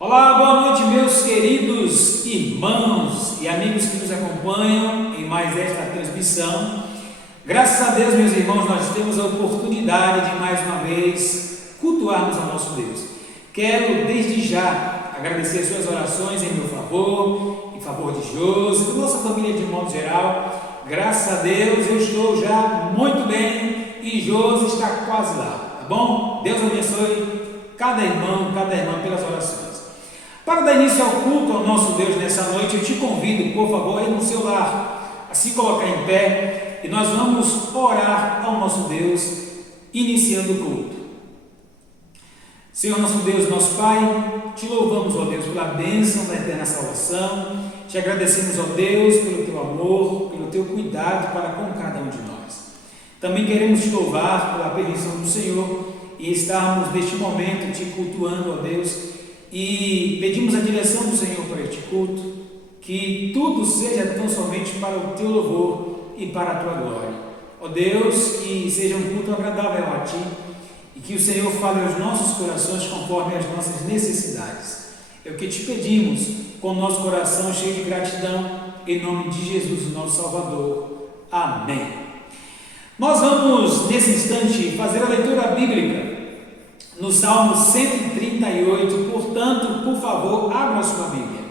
Olá, boa noite, meus queridos irmãos e amigos que nos acompanham em mais esta transmissão. Graças a Deus, meus irmãos, nós temos a oportunidade de mais uma vez cultuarmos ao nosso Deus. Quero desde já agradecer suas orações em meu favor, em favor de Josi, da nossa família de modo geral. Graças a Deus eu estou já muito bem e Josi está quase lá, tá bom? Deus abençoe cada irmão, cada irmã pelas orações. Para dar início ao culto ao nosso Deus nessa noite, eu te convido, por favor, aí no seu lar, a se colocar em pé e nós vamos orar ao nosso Deus, iniciando o culto. Senhor nosso Deus, nosso Pai, te louvamos, ó Deus, pela bênção da eterna salvação, te agradecemos, ó Deus, pelo teu amor, pelo teu cuidado para com cada um de nós. Também queremos te louvar pela permissão do Senhor e estarmos neste momento te cultuando, ó Deus, e pedimos a direção do Senhor para este culto, que tudo seja tão somente para o teu louvor e para a tua glória. Ó Deus, que seja um culto agradável a ti e que o Senhor fale aos nossos corações conforme as nossas necessidades. É o que te pedimos com o nosso coração cheio de gratidão, em nome de Jesus, o nosso Salvador. Amém. Nós vamos, nesse instante, fazer a leitura bíblica no Salmo 138, portanto, por favor, abra a sua Bíblia.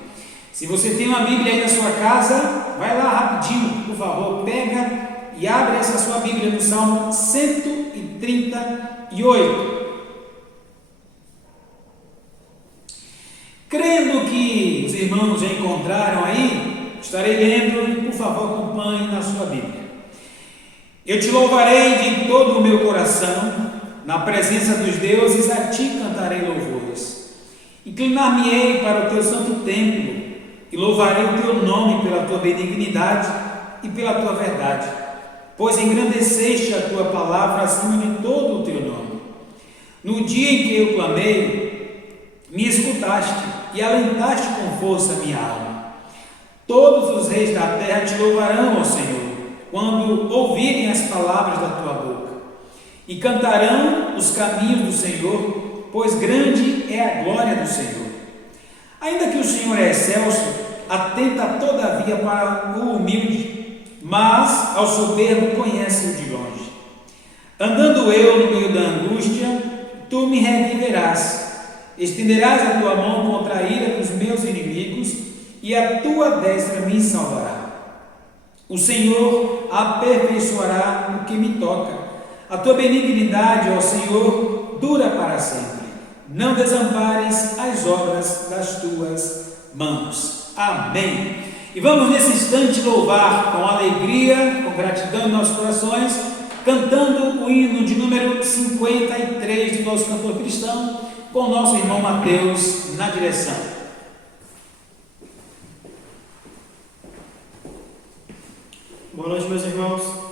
Se você tem uma Bíblia aí na sua casa, vai lá rapidinho, por favor, pega e abre essa sua Bíblia no Salmo 138. Crendo que os irmãos já encontraram aí, estarei lendo e, por favor, acompanhe na sua Bíblia. Eu te louvarei de todo o meu coração, na presença dos deuses a ti cantarei louvores. Inclinar-me-ei para o teu santo templo e louvarei o teu nome pela tua benignidade e pela tua verdade, pois engrandeceste a tua palavra acima de todo o teu nome. No dia em que eu clamei, me escutaste e alentaste com força a minha alma. Todos os reis da terra te louvarão, ó Senhor, quando ouvirem as palavras da tua boca. E cantarão os caminhos do Senhor, pois grande é a glória do Senhor. Ainda que o Senhor é excelso, atenta todavia para o humilde, mas ao soberbo conhece-o de longe. Andando eu no meio da angústia, tu me reviverás, estenderás a tua mão contra a ira dos meus inimigos, e a tua destra me salvará. O Senhor aperfeiçoará o que me toca. A tua benignidade, ó Senhor, dura para sempre. Não desampares as obras das tuas mãos. Amém. E vamos nesse instante louvar com alegria, com gratidão em nossos corações, cantando o hino de número 53 do nosso cantor cristão, com o nosso irmão Mateus na direção. Boa noite, meus irmãos.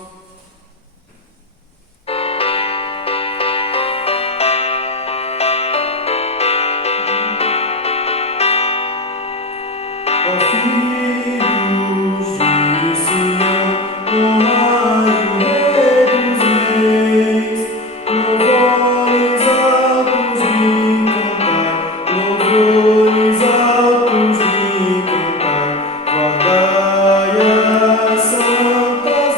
Guardai as santas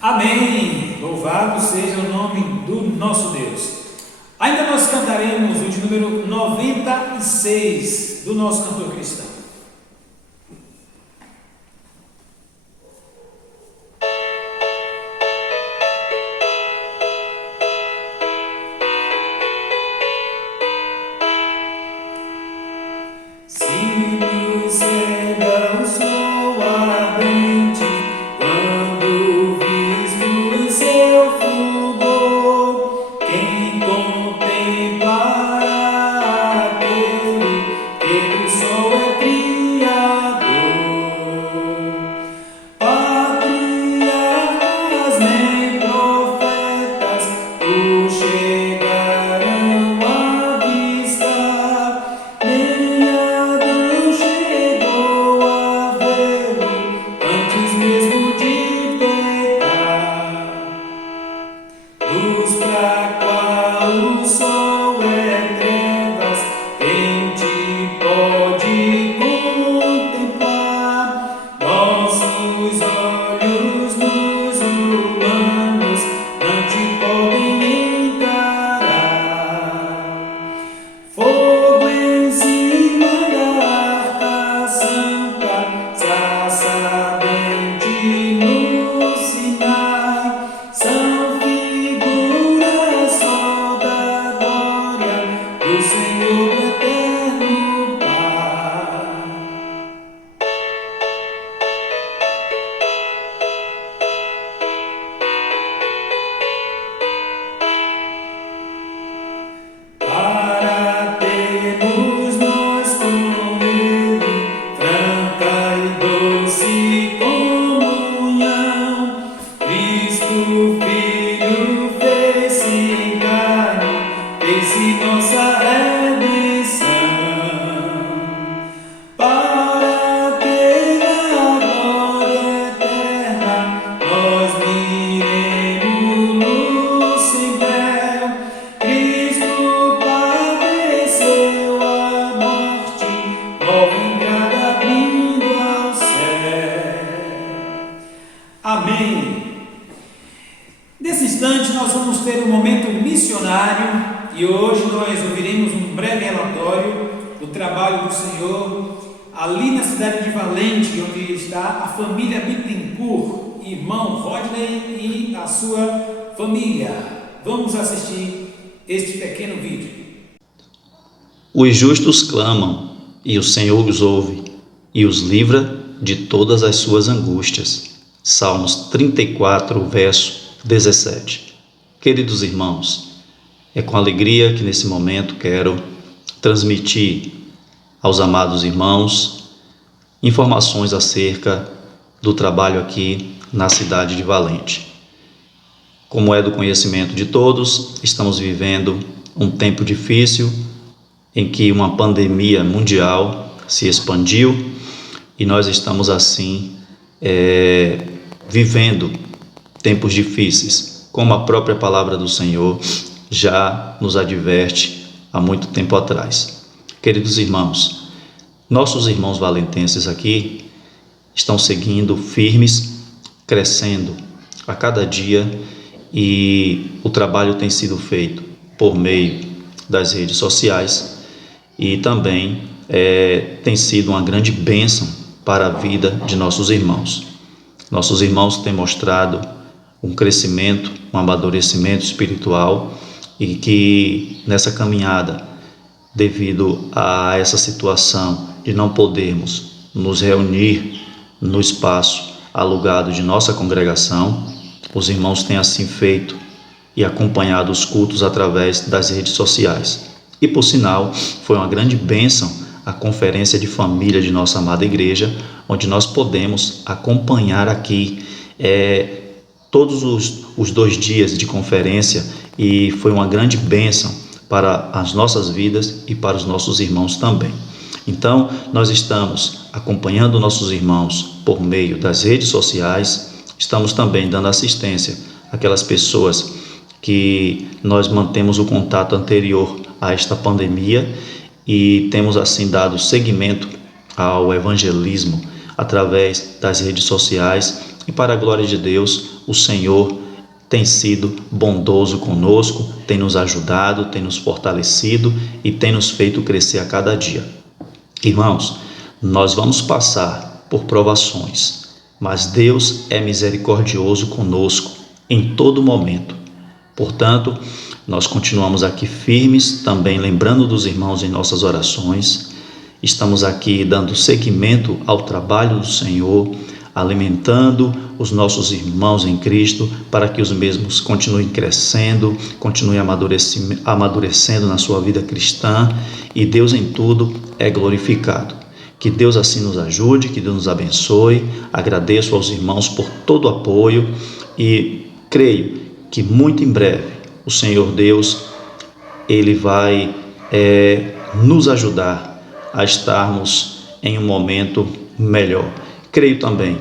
Amém! Louvado seja o nome do nosso Deus. Ainda nós cantaremos o de número 96 do nosso cantor cristão. Nesse instante nós vamos ter um momento missionário e hoje nós ouviremos um breve relatório do trabalho do Senhor ali na cidade de Valente, onde está a família Bittencourt, irmão Rodney e a sua família. Vamos assistir este pequeno vídeo. Os justos clamam, e o Senhor os ouve, e os livra de todas as suas angústias. Salmos 34, verso 17. Queridos irmãos, é com alegria que nesse momento quero transmitir aos amados irmãos informações acerca do trabalho aqui na cidade de Valente. Como é do conhecimento de todos, estamos vivendo um tempo difícil em que uma pandemia mundial se expandiu e nós estamos assim vivendo tempos difíceis, como a própria palavra do Senhor já nos adverte há muito tempo atrás. Queridos irmãos, nossos irmãos valentenses aqui estão seguindo firmes, crescendo a cada dia, e o trabalho tem sido feito por meio das redes sociais e também tem sido uma grande bênção para a vida de nossos irmãos. Nossos irmãos têm mostrado um crescimento, um amadurecimento espiritual, e que nessa caminhada, devido a essa situação de não podermos nos reunir no espaço alugado de nossa congregação, os irmãos têm assim feito e acompanhado os cultos através das redes sociais. E por sinal, foi uma grande bênção a conferência de família de nossa amada igreja, onde nós podemos acompanhar aqui todos os 2 dias de conferência, e foi uma grande bênção para as nossas vidas e para os nossos irmãos também. Então, nós estamos acompanhando nossos irmãos por meio das redes sociais, estamos também dando assistência àquelas pessoas que nós mantemos o contato anterior a esta pandemia, e temos assim dado seguimento ao evangelismo através das redes sociais e para a glória de Deus, o Senhor tem sido bondoso conosco, tem nos ajudado, tem nos fortalecido e tem nos feito crescer a cada dia. Irmãos, nós vamos passar por provações, mas Deus é misericordioso conosco em todo momento. Portanto, nós continuamos aqui firmes, também lembrando dos irmãos em nossas orações. Estamos aqui dando seguimento ao trabalho do Senhor, alimentando os nossos irmãos em Cristo, para que os mesmos continuem crescendo, continuem amadurecendo na sua vida cristã, e Deus em tudo é glorificado. Que Deus assim nos ajude, que Deus nos abençoe. Agradeço aos irmãos por todo o apoio e creio que muito em breve o Senhor Deus, Ele vai nos ajudar a estarmos em um momento melhor. Creio também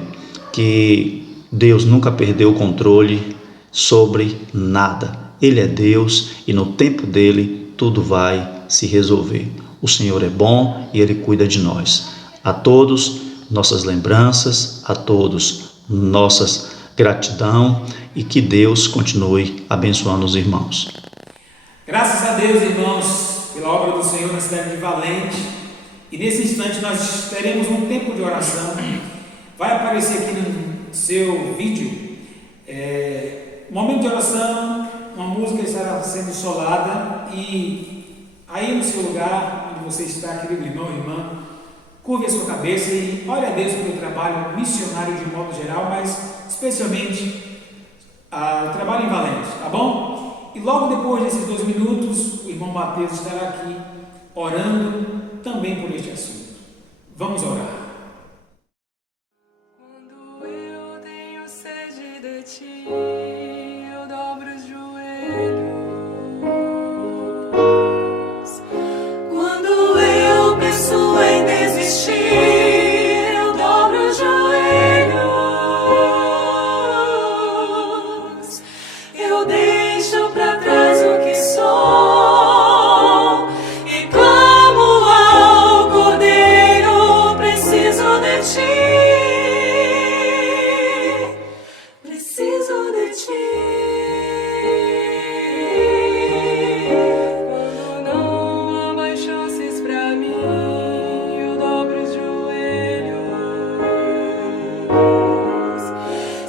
que Deus nunca perdeu o controle sobre nada. Ele é Deus e no tempo dele tudo vai se resolver. O Senhor é bom e Ele cuida de nós. A todos, nossas lembranças, a todos, nossas gratidão, e que Deus continue abençoando os irmãos. Graças a Deus, irmãos, pela obra do Senhor na cidade de Valente. E nesse instante nós teremos um tempo de oração. Vai aparecer aqui no seu vídeo um momento de oração, uma música estará sendo solada, e aí no seu lugar, onde você está, querido irmão e irmã, curve a sua cabeça e ore a Deus pelo trabalho missionário de modo geral, mas especialmente o trabalho em Valente, tá bom? E logo depois desses 2 minutos, o irmão Mateus estará aqui orando também por este assunto. Vamos orar. Quando eu tenho sede de ti, eu dobro os joelhos. Quando eu penso em desistir, eu dobro os joelhos. Eu deixo pra trás o que sou e clamo ao Cordeiro, preciso de ti. Preciso de ti. Quando não há mais chances pra mim, eu dobro os joelhos.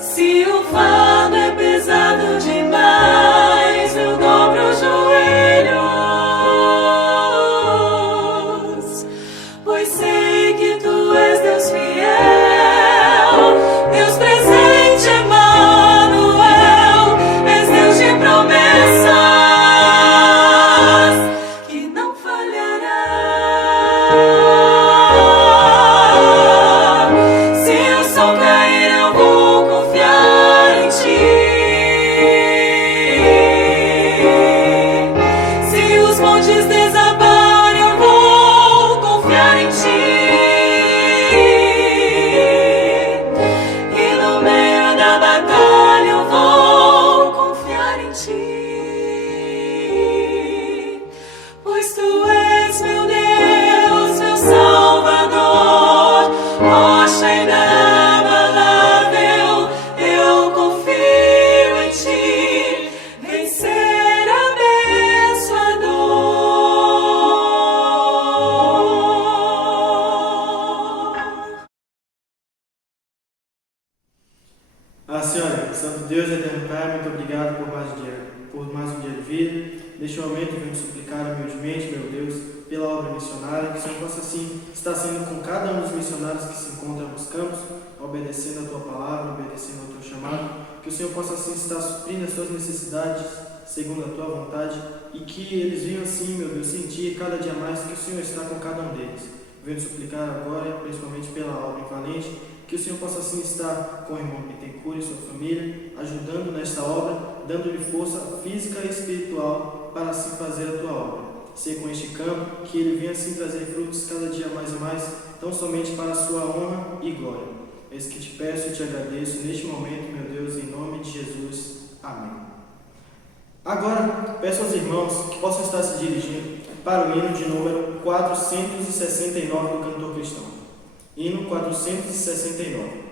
Se o fardo é pesado demais, eu dobro os joelhos. Pois sei que tu és Deus fiel, Deus presente, Emmanuel, és Deus de promessas, que não falhará. Se o sol cair, eu vou confiar em ti. Se os montes desabarem, eu vou confiar em ti. E no meio da batalha eu vou confiar em ti. Pois tu és meu Deus, meu Salvador, rocha inabalável, eu confio em ti, vencer abençoador. Senhora, Santo Deus eterno Pai, muito obrigado por mais um dia de vida. Neste momento, venho suplicar humildemente, meu Deus, pela obra missionária, que o Senhor possa assim estar sendo com cada um dos missionários que se encontram nos campos, obedecendo a Tua palavra, obedecendo ao Teu chamado, que o Senhor possa assim estar suprindo as suas necessidades, segundo a Tua vontade, e que eles venham assim, meu Deus, sentir cada dia mais que o Senhor está com cada um deles. Venho suplicar agora, principalmente pela obra em Valente, que o Senhor possa assim estar com o irmão Bittencourt e sua família, ajudando nesta obra, dando-lhe força física e espiritual para assim fazer a Tua obra. Ser com este campo, que ele venha assim trazer frutos cada dia mais e mais, tão somente para a sua honra e glória. Eis que te peço e te agradeço neste momento, meu Deus, em nome de Jesus. Amém. Agora, peço aos irmãos que possam estar se dirigindo para o hino de número 469 do cantor cristão. Hino 469.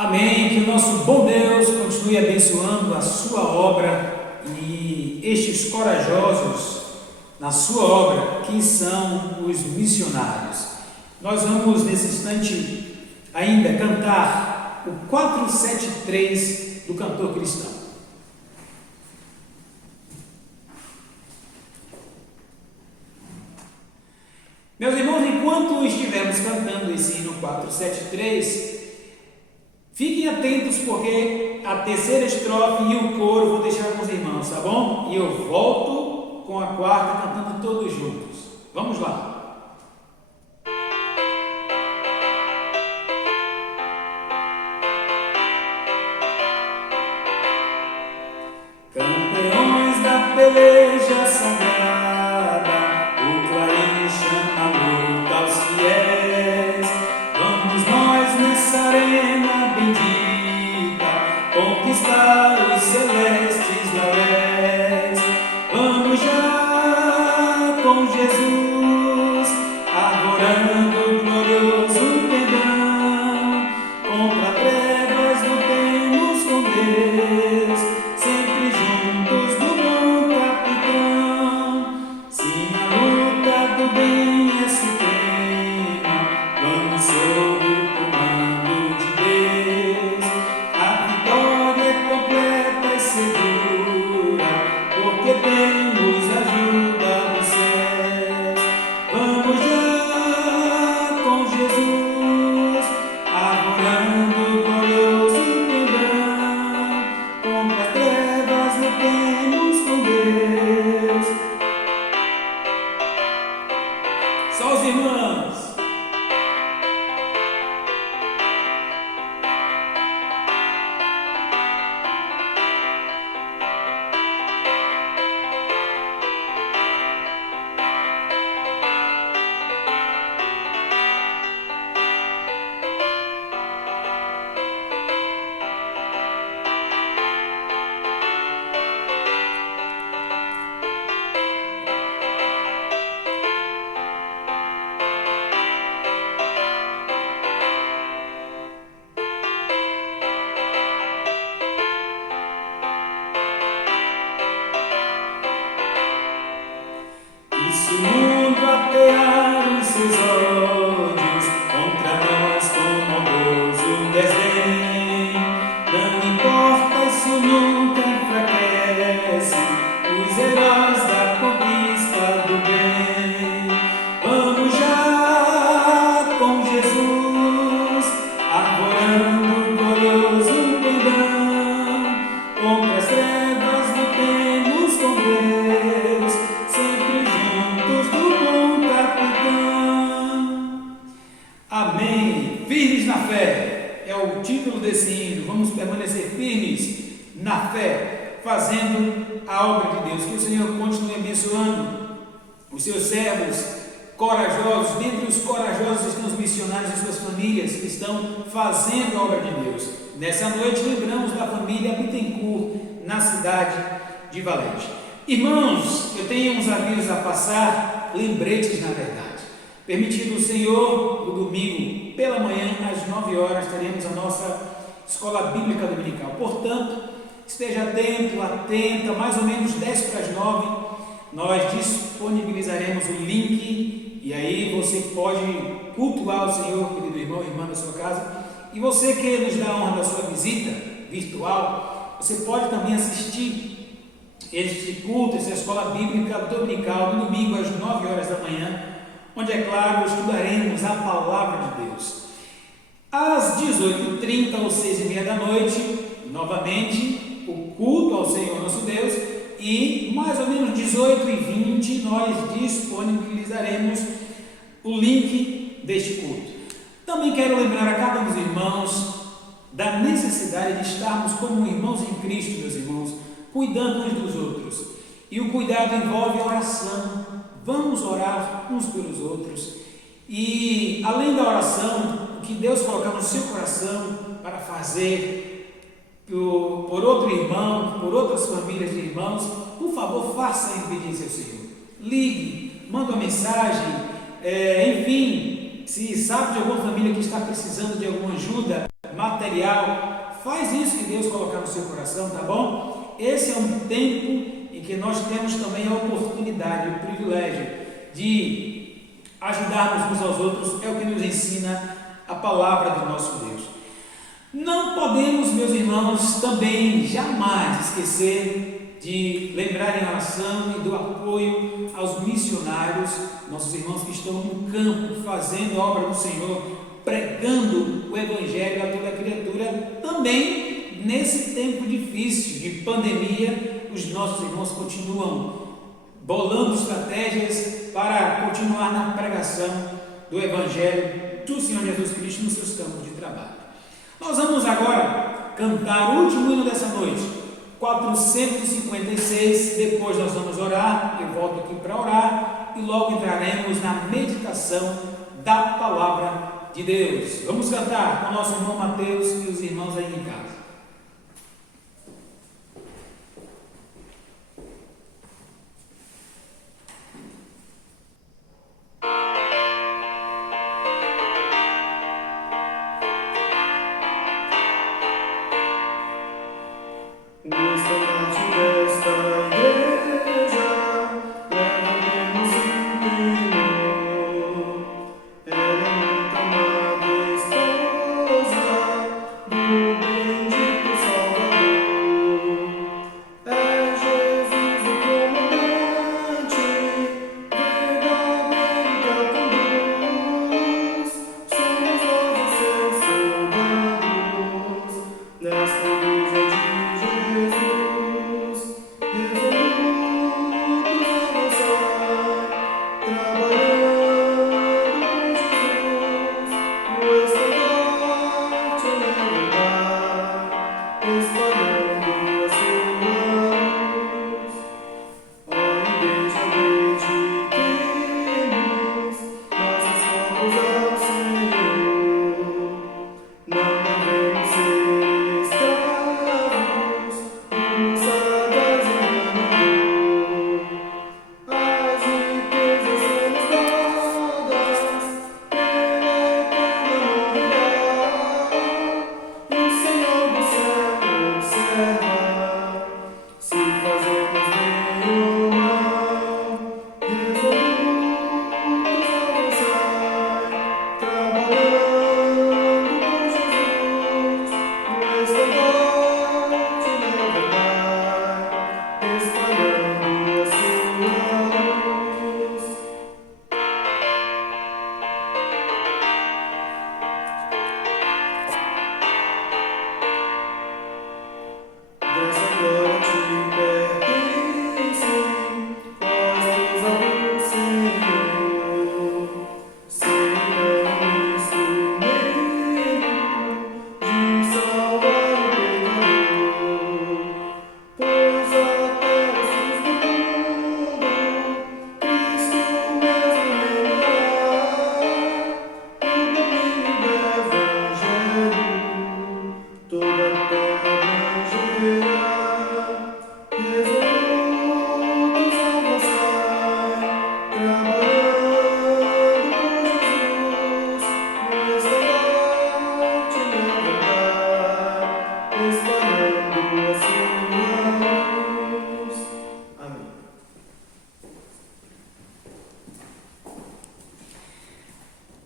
Amém. Que o nosso bom Deus continue abençoando a sua obra e estes corajosos na sua obra, que são os missionários. Nós vamos, nesse instante, ainda cantar o 473 do cantor cristão. Meus irmãos, enquanto estivermos cantando esse hino 473, fiquem atentos, porque a terceira estrofe e o coro vou deixar com os irmãos, tá bom? E eu volto com a quarta cantando todos juntos. Vamos lá. Campeões da peleja sagrada, o clarim chama a luta aos fiéis. Vamos nós nessa arena bendita conquistar os celestes lauréis. Vamos já com Jesus, arvorando glorioso pendão. Contra trevas lutemos com Deus, sempre juntos do bom capitão. Sim, a luta do bem é suprema, vamos sob o comando de Deus. A vitória é completa e segura, porque temos a ajuda dos céus. Vamos já com Jesus, arvorando glorioso pendão. Contra as trevas lutemos com Deus. Só os irmãos. E se o mundo atear os seus ódios contra nós com maldoso desdém, não importa, isso nunca enfraquece os heróis da conquista do bem. Vamos já com Jesus, arvorando glorioso pendão. Contra as trevas lutemos com Deus, sempre juntos do bom capitão. Amém. Firmes na fé é o título desse hino. Vamos permanecer firmes na fé, fazendo a obra de Deus. Que o Senhor continue abençoando os seus servos corajosos. Dentre os corajosos estão os missionários e suas famílias que estão fazendo a obra de Deus. Nessa noite lembramos da família Bittencourt, na cidade de Valente. Irmãos, eu tenho uns avisos a passar, lembretes na verdade. Permitido o Senhor, no domingo pela manhã, às 9 horas, teremos a nossa escola bíblica dominical. Portanto, esteja atento, atenta, mais ou menos 10 para as 9, nós disponibilizaremos o link, e aí você pode cultuar o Senhor, querido irmão e irmã da sua casa. E você que nos dá a honra da sua visita virtual, você pode também assistir este culto, essa escola bíblica dominical, no domingo às 9 horas da manhã, onde, é claro, estudaremos a palavra de Deus. Às 18h30 ou 6h30 da noite, novamente, o culto ao Senhor nosso Deus, e mais ou menos 18h20 nós disponibilizaremos o link deste culto. Também quero lembrar a cada um dos irmãos da necessidade de estarmos como irmãos em Cristo, meus irmãos, cuidando uns dos outros. E o cuidado envolve oração. Vamos orar uns pelos outros. E além da oração, o que Deus colocar no seu coração para fazer por outro irmão, por outras famílias de irmãos, por favor, faça em obediência ao Senhor. Ligue, manda uma mensagem, enfim, se sabe de alguma família que está precisando de alguma ajuda, material, faz isso que Deus colocar no seu coração, tá bom? Esse é um tempo em que nós temos também a oportunidade, o privilégio de ajudarmos uns aos outros, é o que nos ensina a palavra do nosso Deus. Não podemos, meus irmãos, também jamais esquecer de lembrar em oração e do apoio aos missionários, nossos irmãos que estão no campo, fazendo a obra do Senhor, pregando o Evangelho a toda criatura. Também nesse tempo difícil de pandemia, os nossos irmãos continuam bolando estratégias para continuar na pregação do Evangelho do Senhor Jesus Cristo nos seus campos de trabalho. Nós vamos agora cantar o último hino dessa noite, 456, depois nós vamos orar, eu volto aqui para orar, e logo entraremos na meditação da Palavra de Deus. Vamos cantar com o nosso irmão Mateus e os irmãos aí em casa.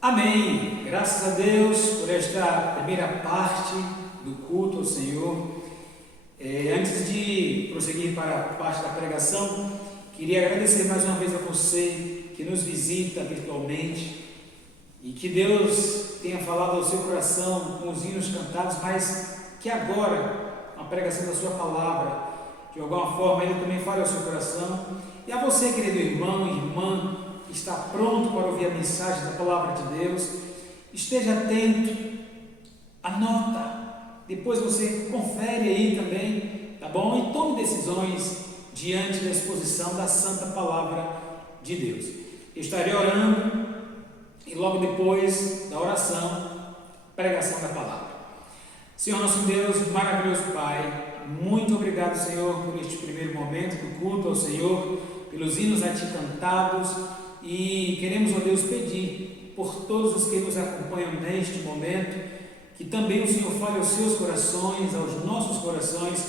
Amém. Graças a Deus por esta primeira parte do culto ao Senhor. Antes de prosseguir para a parte da pregação, queria agradecer mais uma vez a você que nos visita virtualmente e que Deus tenha falado ao seu coração com os hinos cantados, mas que agora, a pregação da sua palavra, de alguma forma Ele também fale ao seu coração. E a você, querido irmão e irmã, que está pronto para ouvir a mensagem da palavra de Deus, esteja atento, anota, depois você confere aí também, tá bom? E tome decisões diante da exposição da santa palavra de Deus. Eu estarei orando e logo depois da oração, pregação da palavra. Senhor nosso Deus, maravilhoso Pai, muito obrigado, Senhor, por este primeiro momento do culto ao Senhor, pelos hinos a Ti cantados, e queremos, ó Deus, pedir por todos os que nos acompanham neste momento, que também o Senhor fale aos seus corações, aos nossos corações,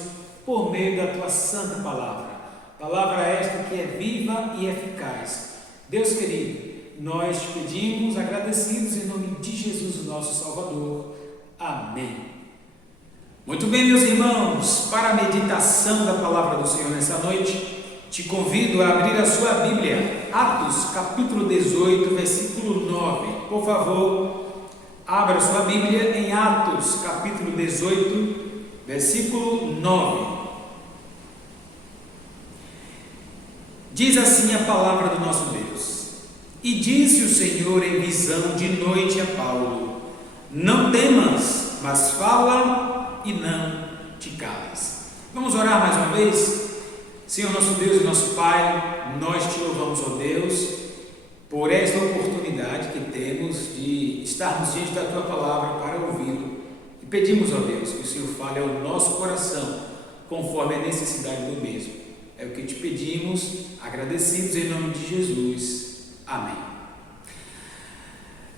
por meio da tua santa palavra. Palavra esta que é viva e eficaz. Deus querido, nós te pedimos, agradecidos em nome de Jesus, o nosso Salvador. Amém. Muito bem, meus irmãos, para a meditação da palavra do Senhor nessa noite, te convido a abrir a sua Bíblia, Atos, capítulo 18, versículo 9. Por favor, abra sua Bíblia em Atos, capítulo 18, versículo 9. Diz assim a palavra do nosso Deus: E disse o Senhor em visão de noite a Paulo: Não temas, mas fala e não te cales. Vamos orar mais uma vez? Senhor nosso Deus e nosso Pai, nós te louvamos, ó Deus, por esta oportunidade que temos de estarmos diante da tua palavra para ouvi-lo. E pedimos, ó Deus, que o Senhor fale ao nosso coração conforme a necessidade do mesmo. É o que te pedimos, agradecidos em nome de Jesus. Amém.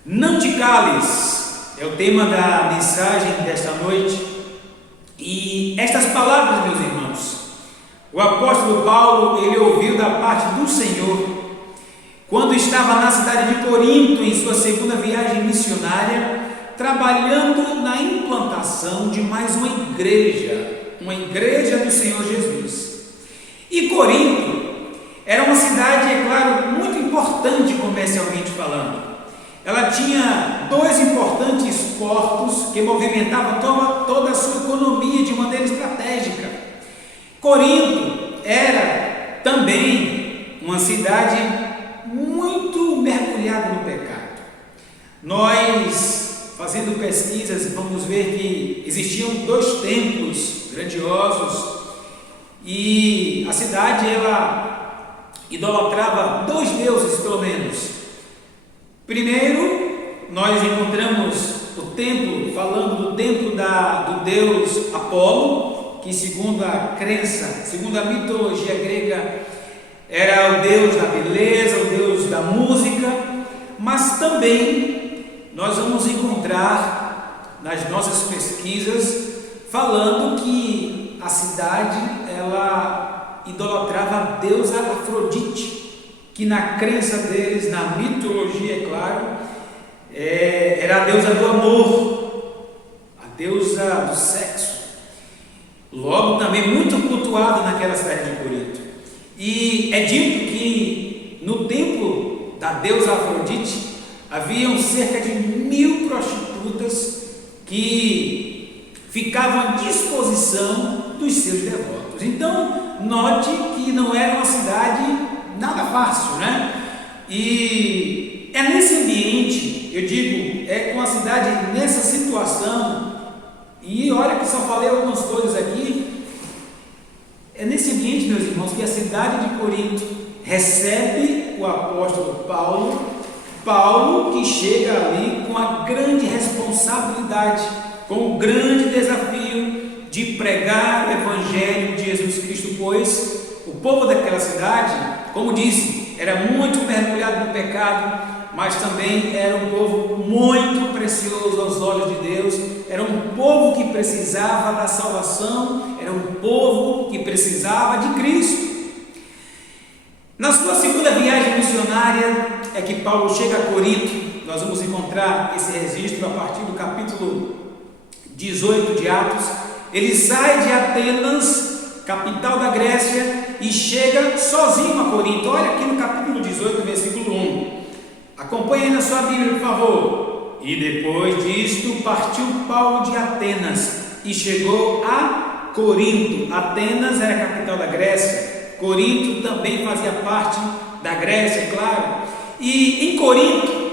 Não te cales é o tema da mensagem desta noite. E estas palavras, meus irmãos, o apóstolo Paulo, ele ouviu da parte do Senhor quando estava na cidade de Corinto em sua segunda viagem missionária, trabalhando na implantação de mais uma igreja do Senhor Jesus. E Corinto era uma cidade, é claro, muito importante comercialmente falando. Ela tinha dois importantes portos que movimentavam toda a sua economia de maneira estratégica. Corinto era também uma cidade muito mergulhada no pecado. Nós, fazendo pesquisas, vamos ver que existiam dois templos grandiosos e a cidade ela idolatrava dois deuses pelo menos. Primeiro, nós encontramos o templo, falando do templo do deus Apolo, que segundo a crença, segundo a mitologia grega, era o deus da beleza, o deus da música, mas também nós vamos encontrar nas nossas pesquisas falando que a cidade ela idolatrava a deusa Afrodite, que na crença deles, na mitologia, é claro, era a deusa do amor, a deusa do sexo. Logo, também muito cultuada naquela cidade de Corinto. E é dito que no templo da deusa Afrodite haviam cerca de 1000 prostitutas que ficavam à disposição dos seus devotos. Então, note que não era uma cidade nada fácil, né? E é nesse ambiente, eu digo, é com a cidade nessa situação, e olha que só falei algumas coisas aqui, é nesse ambiente, meus irmãos, que a cidade de Corinto recebe o apóstolo Paulo que chega ali com a grande responsabilidade, com o grande desafio de pregar o evangelho de Jesus Cristo, pois o povo daquela cidade, como disse, era muito mergulhado no pecado, mas também era um povo muito precioso aos olhos de Deus, era um povo que precisava da salvação, era um povo que precisava de Cristo. Na sua segunda viagem missionária é que Paulo chega a Corinto. Nós vamos encontrar esse registro a partir do capítulo 18 de Atos. Ele sai de Atenas, capital da Grécia, e chega sozinho a Corinto. Olha aqui no capítulo 18, versículo 1. Acompanhe aí na sua Bíblia, por favor. E depois disto partiu Paulo de Atenas e chegou a Corinto. Atenas era a capital da Grécia. Corinto também fazia parte da Grécia, é claro. E em Corinto,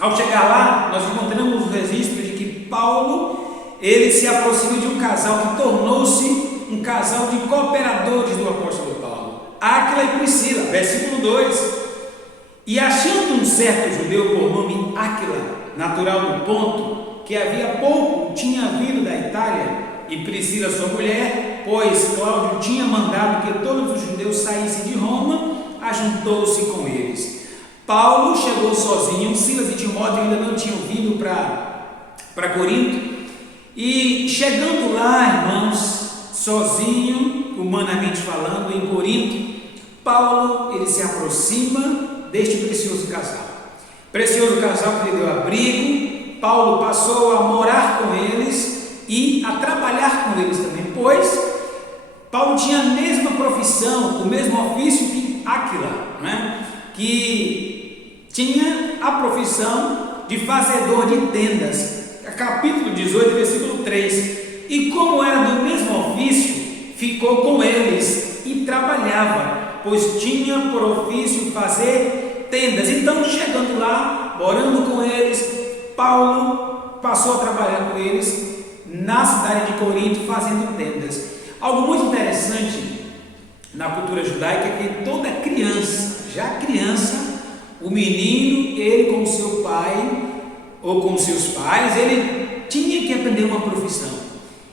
ao chegar lá, nós encontramos o registro de que Paulo, ele se aproxima de um casal que tornou-se um casal de cooperadores do apóstolo Paulo, Áquila e Priscila, versículo 2. E achando um certo judeu por nome Áquila, natural do Ponto, que havia pouco tinha vindo da Itália, e Priscila sua mulher, pois Cláudio tinha mandado que todos os judeus saíssem de Roma, ajuntou-se com eles. Paulo chegou sozinho, Silas e Timóteo ainda não tinham vindo para Corinto, E chegando lá, irmãos, sozinho, humanamente falando, em Corinto, Paulo, ele se aproxima deste precioso casal. Precioso casal que lhe deu abrigo. Paulo passou a morar com eles e a trabalhar com eles também, pois Paulo tinha a mesma profissão, o mesmo ofício que Áquila, né? Que tinha a profissão de fazedor de tendas. Capítulo 18, versículo 3. E como era do mesmo ofício, ficou com eles e trabalhava, pois tinha por ofício fazer tendas. Então, chegando lá, morando com eles, Paulo passou a trabalhar com eles na cidade de Corinto, fazendo tendas. Algo muito interessante na cultura judaica é que toda criança, já criança, o menino, ele com seu pai ou com seus pais, ele tinha que aprender uma profissão.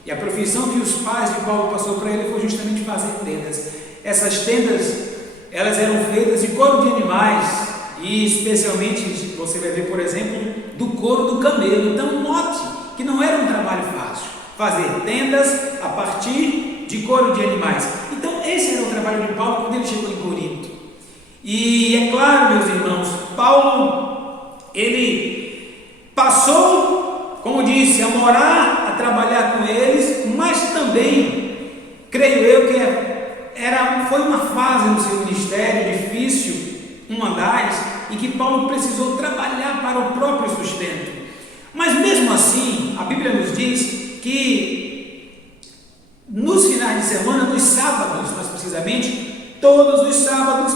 E a profissão que os pais de Paulo passou para ele foi justamente fazer tendas. Essas tendas, elas eram feitas de couro de animais, e especialmente, você vai ver, por exemplo, do couro do camelo. Então note que não era um trabalho fácil fazer tendas a partir de couro de animais. Então esse era o trabalho de Paulo quando ele chegou em Corinto. E é claro, meus irmãos, Paulo, ele passou, como disse, a morar, a trabalhar com eles, mas também, creio eu que foi uma fase no seu ministério difícil, uma das, em que Paulo precisou trabalhar para o próprio sustento. Mas mesmo assim, a Bíblia nos diz que nos finais de semana, nos sábados, mais precisamente, todos os sábados,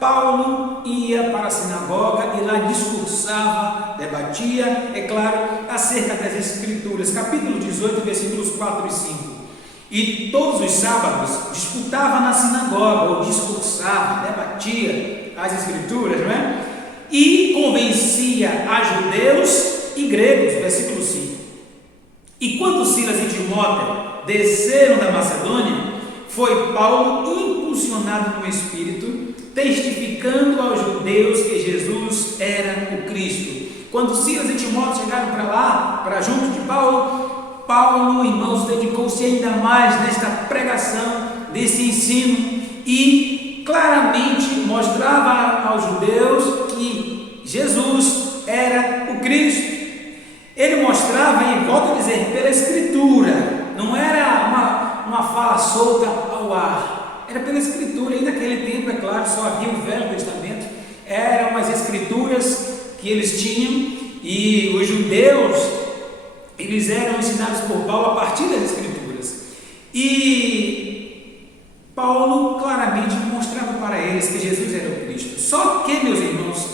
Paulo ia para a sinagoga e lá discursava, debatia, é claro, acerca das Escrituras. Capítulo 18, versículos 4 e 5. E todos os sábados disputava na sinagoga, ou discursava, debatia as Escrituras, não é? E convencia a judeus e gregos, versículo 5. E quando Silas e Timóteo desceram da Macedônia, foi Paulo impulsionado no Espírito, testificando aos judeus que Jesus era o Cristo. Quando Silas e Timóteo chegaram para lá, para junto de Paulo, irmãos, dedicou-se ainda mais nesta pregação, desse ensino, e claramente mostrava aos judeus que Jesus era o Cristo. Ele mostrava, e volto a dizer, pela Escritura, não era uma fala solta ao ar, era pela Escritura. E naquele tempo, é claro, só havia o Velho Testamento, eram as Escrituras que eles tinham, e os judeus, eles eram ensinados por Paulo a partir das Escrituras. E Paulo claramente mostrava para eles que Jesus era o Cristo. Só que, meus irmãos,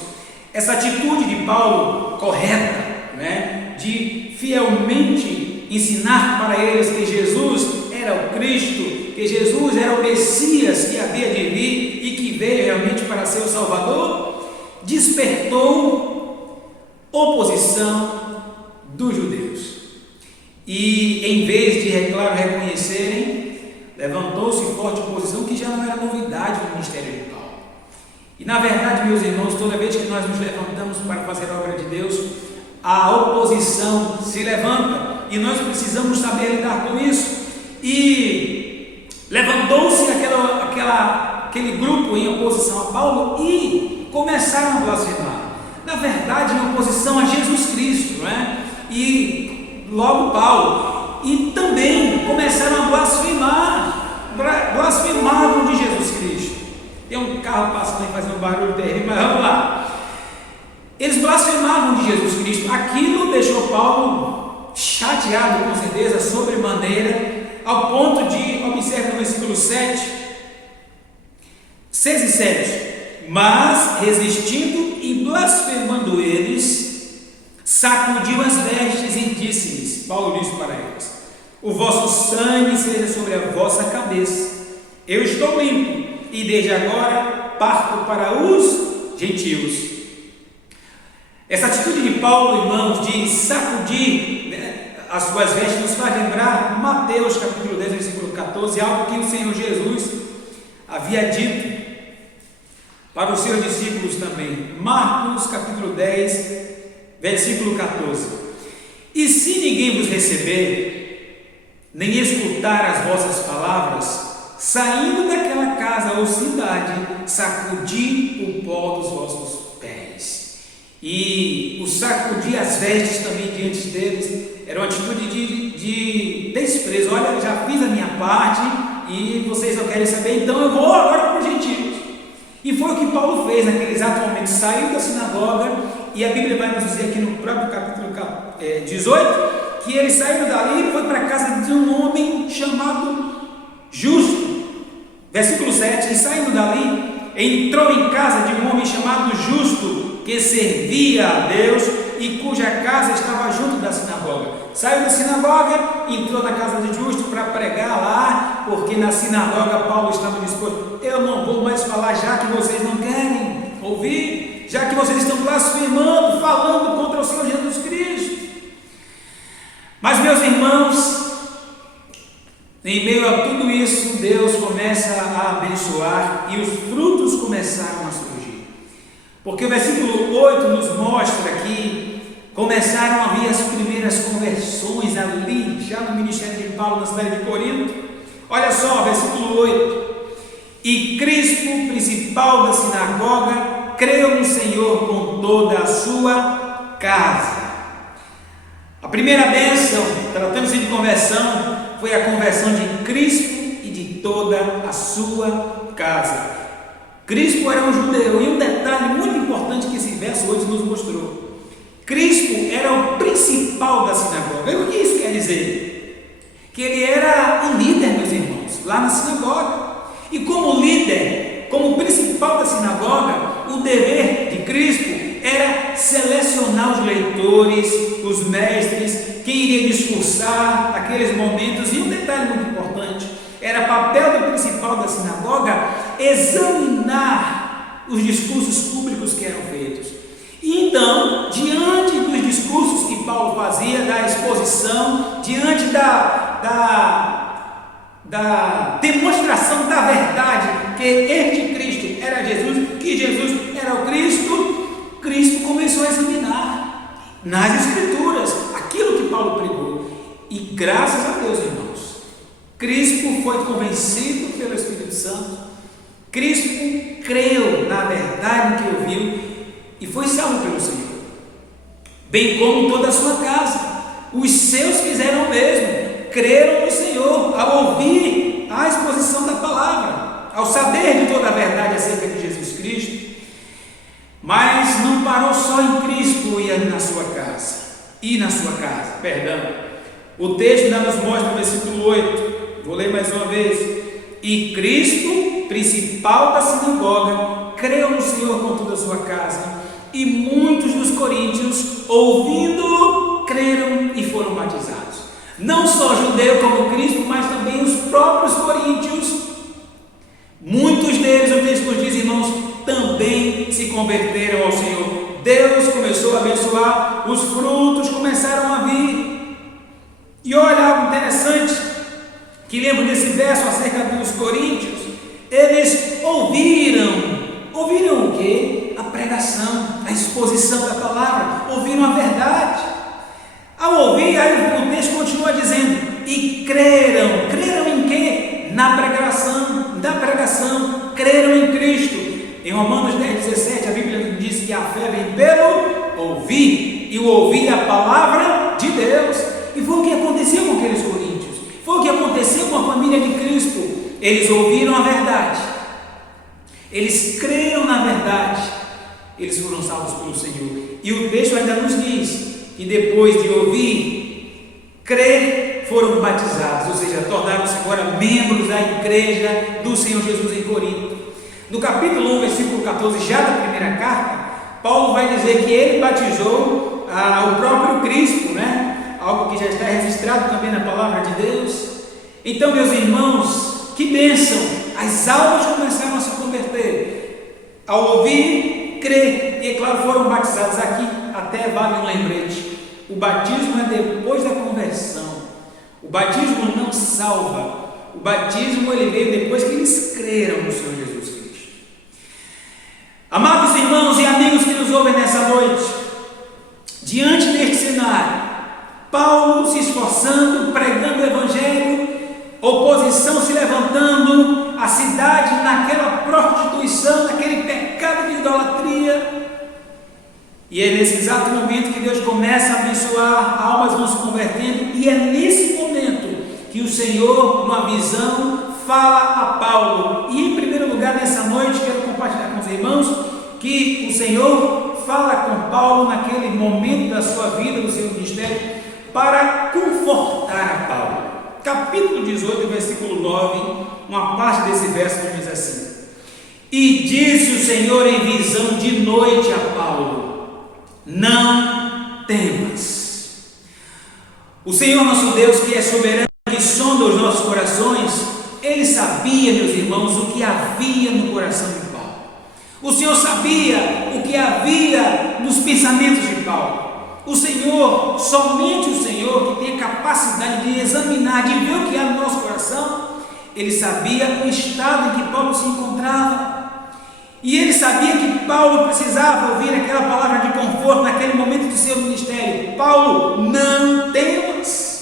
essa atitude de Paulo correta, né, de fielmente ensinar para eles que Jesus era o Cristo, que Jesus era o Messias que havia de vir e que veio realmente para ser o Salvador, despertou oposição dos judeus. E em vez de, claro, reconhecerem, levantou-se forte oposição, que já não era novidade no ministério de Paulo. E na verdade, meus irmãos, toda vez que nós nos levantamos para fazer a obra de Deus, a oposição se levanta e nós precisamos saber lidar com isso. E levantou-se aquele grupo em oposição a Paulo e começaram a blasfemar. Na verdade, em oposição a Jesus Cristo, não é? E logo Paulo, e também começaram a blasfemavam de Jesus Cristo. Tem um carro passando e fazendo um barulho terrível, mas vamos lá. Eles blasfemavam de Jesus Cristo. Aquilo deixou Paulo chateado, com certeza, sobremaneira, ao ponto de, observe no versículo 6 e 7, mas resistindo e blasfemando eles, sacudiu as vestes e disse-lhes, Paulo disse para eles, o vosso sangue seja sobre a vossa cabeça, eu estou limpo, e desde agora parto para os gentios. Essa atitude de Paulo, irmãos, de sacudir, né, as suas vestes, nos faz lembrar Mateus capítulo 10, versículo 14, algo que o Senhor Jesus havia dito para os seus discípulos também. Marcos capítulo 10, versículo 14. E se ninguém vos receber, nem escutar as vossas palavras, saindo daquela casa ou cidade, sacudi o pó dos vossos pés. E o sacudir as vestes também diante deles era uma atitude de desprezo. Olha, já fiz a minha parte e vocês não querem saber, então eu vou agora para os gentios. E foi o que Paulo fez naquele exato momento. Saiu da sinagoga, e a Bíblia vai nos dizer aqui no próprio capítulo 18 que ele saiu dali e foi para a casa de um homem chamado Justo. Versículo 7: e saindo dali, entrou em casa de um homem chamado Justo, que servia a Deus e cuja casa estava junto da sinagoga. Saiu da sinagoga, entrou na casa de Justo para pregar lá, porque na sinagoga Paulo estava disposto: eu não vou mais falar, já que vocês não querem ouvir, já que vocês estão blasfemando, falando contra o Senhor Jesus Cristo. Mas, meus irmãos, em meio a tudo isso, Deus começa a abençoar e os frutos começaram a surgir. Porque o versículo 8 nos mostra que começaram a vir as primeiras conversões ali, já no ministério de Paulo na cidade de Corinto. Olha só, versículo 8: e Crispo, principal da sinagoga, creu no Senhor com toda a sua casa. A primeira bênção, tratando-se de conversão, foi a conversão de Crispo e de toda a sua casa. Crispo era um judeu, e um detalhe muito importante que esse verso 8 nos mostrou: Crispo era o principal da sinagoga. E o que isso quer dizer? Que ele era um líder, meus irmãos, lá na sinagoga. E como líder, como principal da sinagoga, o dever de Crispo era selecionar os leitores, os mestres, quem iria discursar naqueles momentos. E um detalhe muito importante: era papel do principal da sinagoga examinar os discursos públicos que eram feitos. E então, diante dos discursos que Paulo fazia, da exposição, diante da demonstração da verdade, que este Cristo era Jesus, que Jesus era o Cristo, Cristo começou a examinar nas Escrituras aquilo que Paulo pregou. E graças a Deus, irmãos, Crispo foi convencido pelo Espírito Santo, Crispo creu na verdade que ouviu e foi salvo pelo Senhor, bem como toda a sua casa. Os seus fizeram o mesmo, creram no Senhor ao ouvir a exposição da palavra, ao saber de toda a verdade acerca de Jesus Cristo. Mas não parou só em Crispo e na sua casa, perdão. O texto ainda nos mostra no versículo 8, vou ler mais uma vez: e Crispo, principal da sinagoga, creu no Senhor com toda a sua casa, e muitos dos coríntios, ouvindo, creram e foram batizados. Não só judeu como Crispo, mas também os próprios coríntios. Muitos deles, o texto nos diz, irmãos, também se converteram ao Senhor. Deus começou a abençoar, os frutos começaram a vir. E olha algo interessante, que lembro desse verso acerca dos coríntios. Eles ouviram o quê? A pregação, a exposição da palavra, ouviram a verdade. Ao ouvir, aí o texto continua dizendo, e creram em quê? Na pregação, creram em Cristo. Em Romanos 10:17, a Bíblia diz que a fé vem pelo ouvir, e o ouvir a palavra de Deus. E foi o que aconteceu com aqueles coríntios, foi o que aconteceu com a família de Crispo. Eles ouviram a verdade, eles creram na verdade, eles foram salvos pelo Senhor. E o texto ainda nos diz que depois de ouvir, crer, foram batizados, ou seja, tornaram-se agora membros da igreja do Senhor Jesus em Corinto. No capítulo 1, versículo 14, já da primeira carta, Paulo vai dizer que ele batizou o próprio Crispo, né? Algo que já está registrado também na palavra de Deus. Então, meus irmãos, que bênção! As almas começaram a se converter ao ouvir, crer, e claro, foram batizados. Aqui até vale um lembrete: o batismo é depois da conversão. O batismo não salva, o batismo ele veio depois que eles creram no Senhor Jesus Cristo. Amados irmãos e amigos que nos ouvem nessa noite, diante deste cenário, Paulo se esforçando, pregando o evangelho, oposição se levantando, a cidade naquela prostituição, naquele pecado de idolatria. E é nesse exato momento que Deus começa a abençoar, almas vão se convertendo, e é nesse momento que o Senhor, numa visão, fala a Paulo. E em primeiro lugar, nessa noite, quero compartilhar com os irmãos que o Senhor fala com Paulo naquele momento da sua vida, do seu ministério, para confortar a Paulo. Capítulo 18, versículo 9, uma parte desse verso que diz assim: E disse o Senhor em visão de noite a Paulo: Não temas. O Senhor nosso Deus, que é soberano, que sonda os nossos corações, Ele sabia, meus irmãos, o que havia no coração de Paulo. O Senhor sabia o que havia nos pensamentos de Paulo. O Senhor, somente o Senhor, que tem a capacidade de examinar, de ver o que há no nosso coração, Ele sabia o estado em que Paulo se encontrava. E Ele sabia que Paulo precisava ouvir aquela palavra de conforto naquele momento do seu ministério: Paulo, não temas.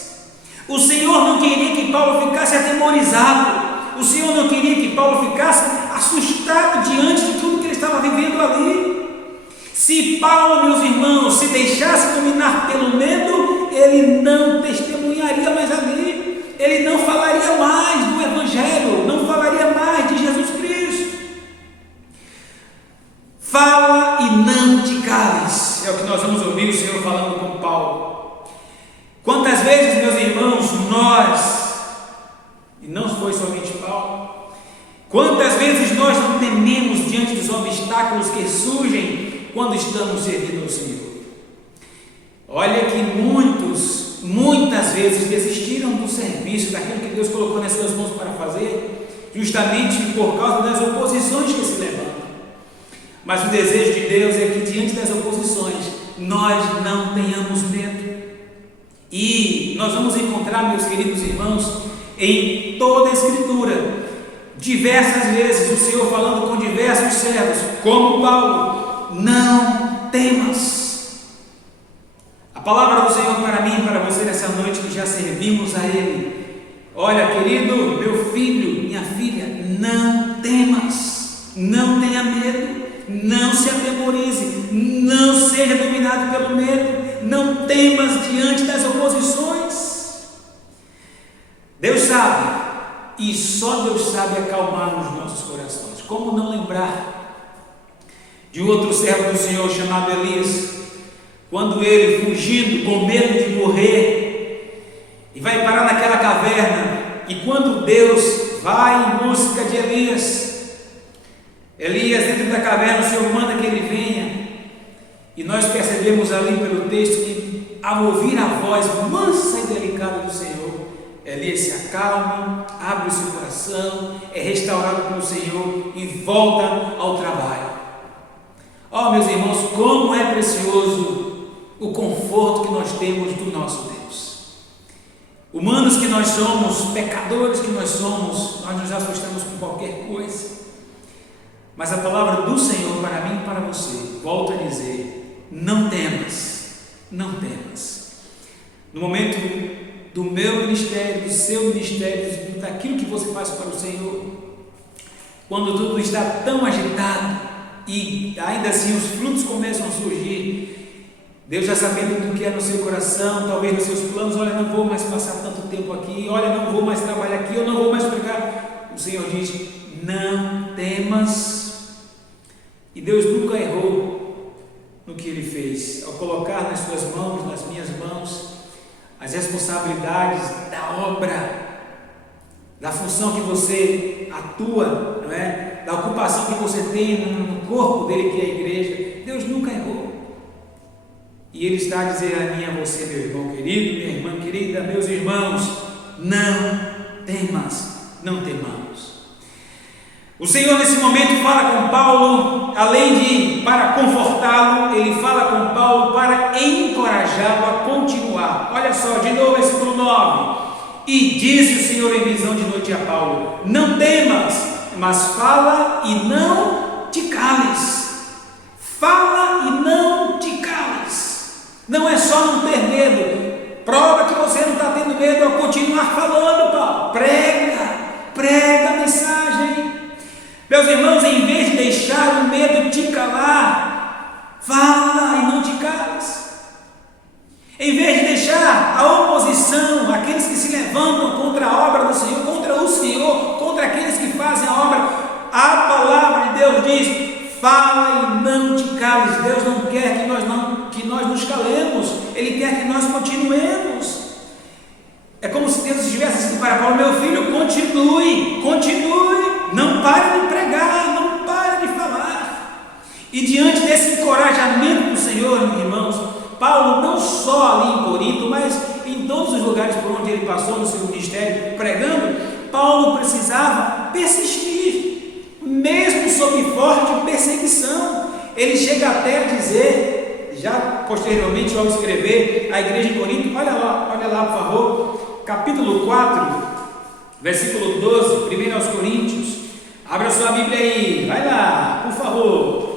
O Senhor não queria que Paulo ficasse atemorizado. O Senhor não queria que Paulo ficasse assustado diante de tudo que ele estava vivendo ali. Se Paulo, meus irmãos, se deixasse dominar pelo medo, ele não testemunharia mais ali, ele não falaria mais do Evangelho, não falaria mais de Jesus Cristo. Fala e não te cales, é o que nós vamos ouvir o Senhor falando com Paulo. Quantas vezes, meus irmãos, nós, e não foi somente Paulo, quantas vezes nós não tememos diante dos obstáculos que surgem quando estamos servindo ao Senhor? Olha que muitas vezes desistiram do serviço, daquilo que Deus colocou nas suas mãos para fazer, justamente por causa das oposições que se levantam. Mas o desejo de Deus é que diante das oposições nós não tenhamos medo. E nós vamos encontrar, meus queridos irmãos, em toda a Escritura, diversas vezes o Senhor falando com diversos servos, como Paulo: não temas. A palavra do Senhor para mim e para você nessa noite, que já servimos a Ele: olha, querido, meu filho, minha filha, não temas, não tenha medo, não se atemorize, não seja dominado pelo medo, não temas diante das oposições. Deus sabe, e só Deus sabe acalmar os nossos corações. Como não lembrar de outro servo do Senhor chamado Elias, quando ele, fugindo com medo de morrer, e vai parar naquela caverna, e quando Deus vai em busca de Elias, dentro da caverna, o Senhor manda que ele venha, e nós percebemos ali pelo texto que, ao ouvir a voz mansa e delicada do Senhor, Elias se acalma, abre o seu coração, é restaurado pelo Senhor e volta ao trabalho. Oh, meus irmãos, como é precioso o conforto que nós temos do nosso Deus. Humanos que nós somos, pecadores que nós somos, nós nos assustamos com qualquer coisa. Mas a palavra do Senhor para mim e para você, volto a dizer: não temas, não temas. No momento do meu ministério, do seu ministério, daquilo que você faz para o Senhor, quando tudo está tão agitado e ainda assim os frutos começam a surgir, Deus já sabendo do que é no seu coração, talvez nos seus planos: olha, não vou mais passar tanto tempo aqui, olha, não vou mais trabalhar aqui, eu não vou mais pregar. O Senhor diz: não temas. E Deus nunca errou no que Ele fez, ao colocar nas suas mãos, nas minhas mãos, as responsabilidades da obra, da função que você atua, não é? Da ocupação que você tem no corpo dele, que é a igreja. Deus nunca errou. E Ele está a dizer a mim e a você, meu irmão querido, minha irmã querida, meus irmãos: não temas, não temamos. O Senhor nesse momento fala com Paulo, além de para confortá-lo, Ele fala com Paulo para encorajá-lo a continuar. Olha só, de novo, versículo 9: E disse o Senhor em visão de noite a Paulo: não temas, mas fala e não te cales. Fala e não te cales. Não é só não ter medo, Prova que você não está tendo medo ao continuar falando, Paulo. Prega a mensagem. Meus irmãos, em vez de deixar o medo te calar, fala e não te cales. Em vez de deixar a oposição, aqueles que se levantam contra a obra do Senhor, contra o Senhor, contra aqueles que fazem a obra, a palavra de Deus diz: fala e não te cales. Deus não quer que nós nos calemos, Ele quer que nós continuemos. É como se Deus estivesse dizendo para Paulo: meu filho, continue, não pare de pregar, não pare de falar. E diante desse encorajamento do Senhor, meus irmãos, Paulo, não só ali em Corinto, mas em todos os lugares por onde ele passou no seu ministério pregando, Paulo precisava persistir, mesmo sob forte perseguição. Ele chega até a dizer, já posteriormente ao escrever à igreja de Corinto, olha lá por favor, capítulo 4, versículo 12, 1 aos Coríntios, abra sua Bíblia aí, vai lá, por favor.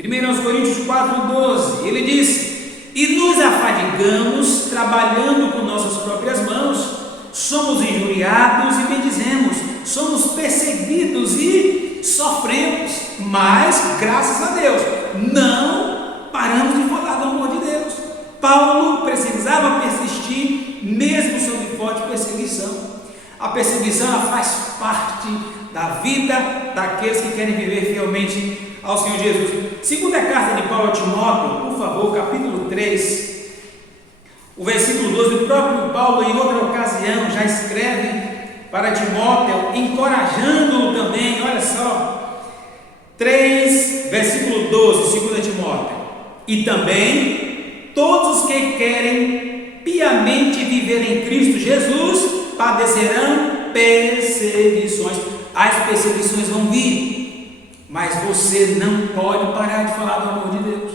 1 aos Coríntios 4,12, ele diz: e nos afadigamos trabalhando com nossas próprias mãos, somos injuriados e bendizemos, somos perseguidos e sofremos, mas graças a Deus não paramos de falar do amor de Deus. Paulo precisava persistir mesmo sob forte perseguição. A perseguição faz parte da vida daqueles que querem viver fielmente ao Senhor Jesus. Segunda carta de Paulo a Timóteo, por favor, capítulo 3, o versículo 12. O próprio Paulo, em outra ocasião, já escreve para Timóteo, encorajando-o também. Olha só, 3, versículo 12, 2 Timóteo: e também todos os que querem piamente viver em Cristo Jesus padecerão perseguições. As perseguições vão vir, mas você não pode parar de falar do amor de Deus.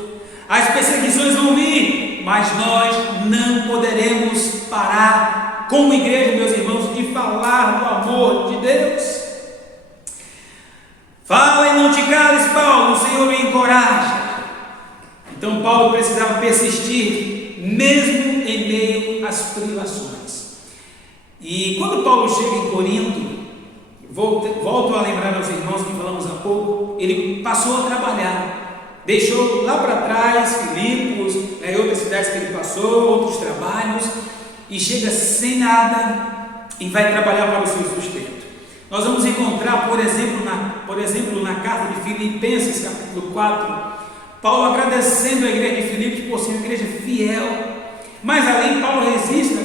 As perseguições vão vir, mas nós não poderemos parar, como igreja, meus irmãos, de falar do amor de Deus. Fala e não te cales, Paulo, o Senhor me encoraja. Então Paulo precisava persistir, mesmo em meio às privações. E quando Paulo chega em Corinto, volto a lembrar aos irmãos que falamos há pouco, ele passou a trabalhar, deixou lá para trás Filipos, outras cidades que ele passou, outros trabalhos, e chega sem nada e vai trabalhar para o seu sustento. Nós vamos encontrar, por exemplo, na carta de Filipenses, capítulo 4, Paulo agradecendo a igreja de Filipos por ser uma igreja fiel, mas além, Paulo registra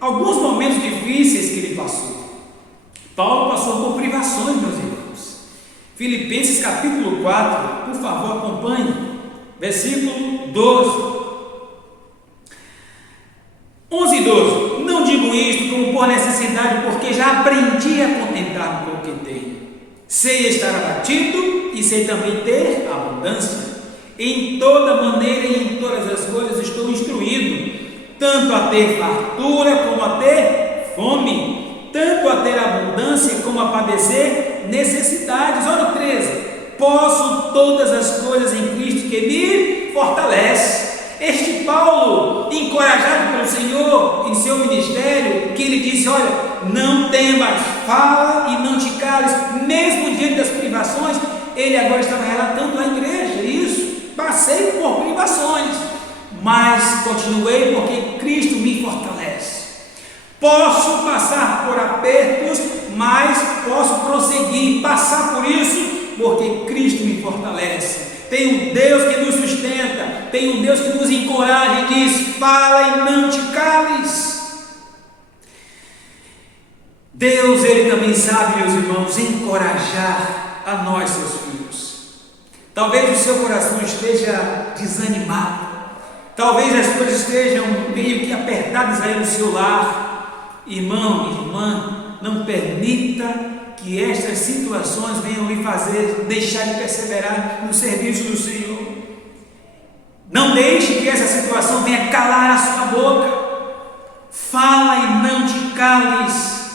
alguns momentos difíceis que ele passou. Paulo passou por privações, meus irmãos. Filipenses capítulo 4, por favor, acompanhe, versículo 12. 11 e 12. Não digo isto como por necessidade, porque já aprendi a contentar-me com o que tenho. Sei estar abatido e sei também ter abundância. Em toda maneira e em todas as coisas estou instruído, tanto a ter fartura como a ter fome, tanto a ter abundância como a padecer necessidades. Olha o 13: posso todas as coisas em Cristo que me fortalece. Este Paulo, encorajado pelo Senhor em seu ministério, que ele disse: olha, não temas, fala e não te cales, mesmo diante das privações. Ele agora estava relatando à igreja isso: passei por privações, mas continuei porque Cristo me fortalece. Posso passar por apertos, mas posso prosseguir, passar por isso, porque Cristo me fortalece. Tem um Deus que nos sustenta, tem um Deus que nos encoraja e diz: fala e não te cales. Deus, Ele também sabe, meus irmãos, encorajar a nós, seus filhos. Talvez o seu coração esteja desanimado, talvez as coisas estejam meio que apertadas aí no seu lar. Irmão, irmã, não permita que estas situações venham lhe fazer deixar de perseverar no serviço do Senhor. Não deixe que essa situação venha calar a sua boca. Fala e não te cales,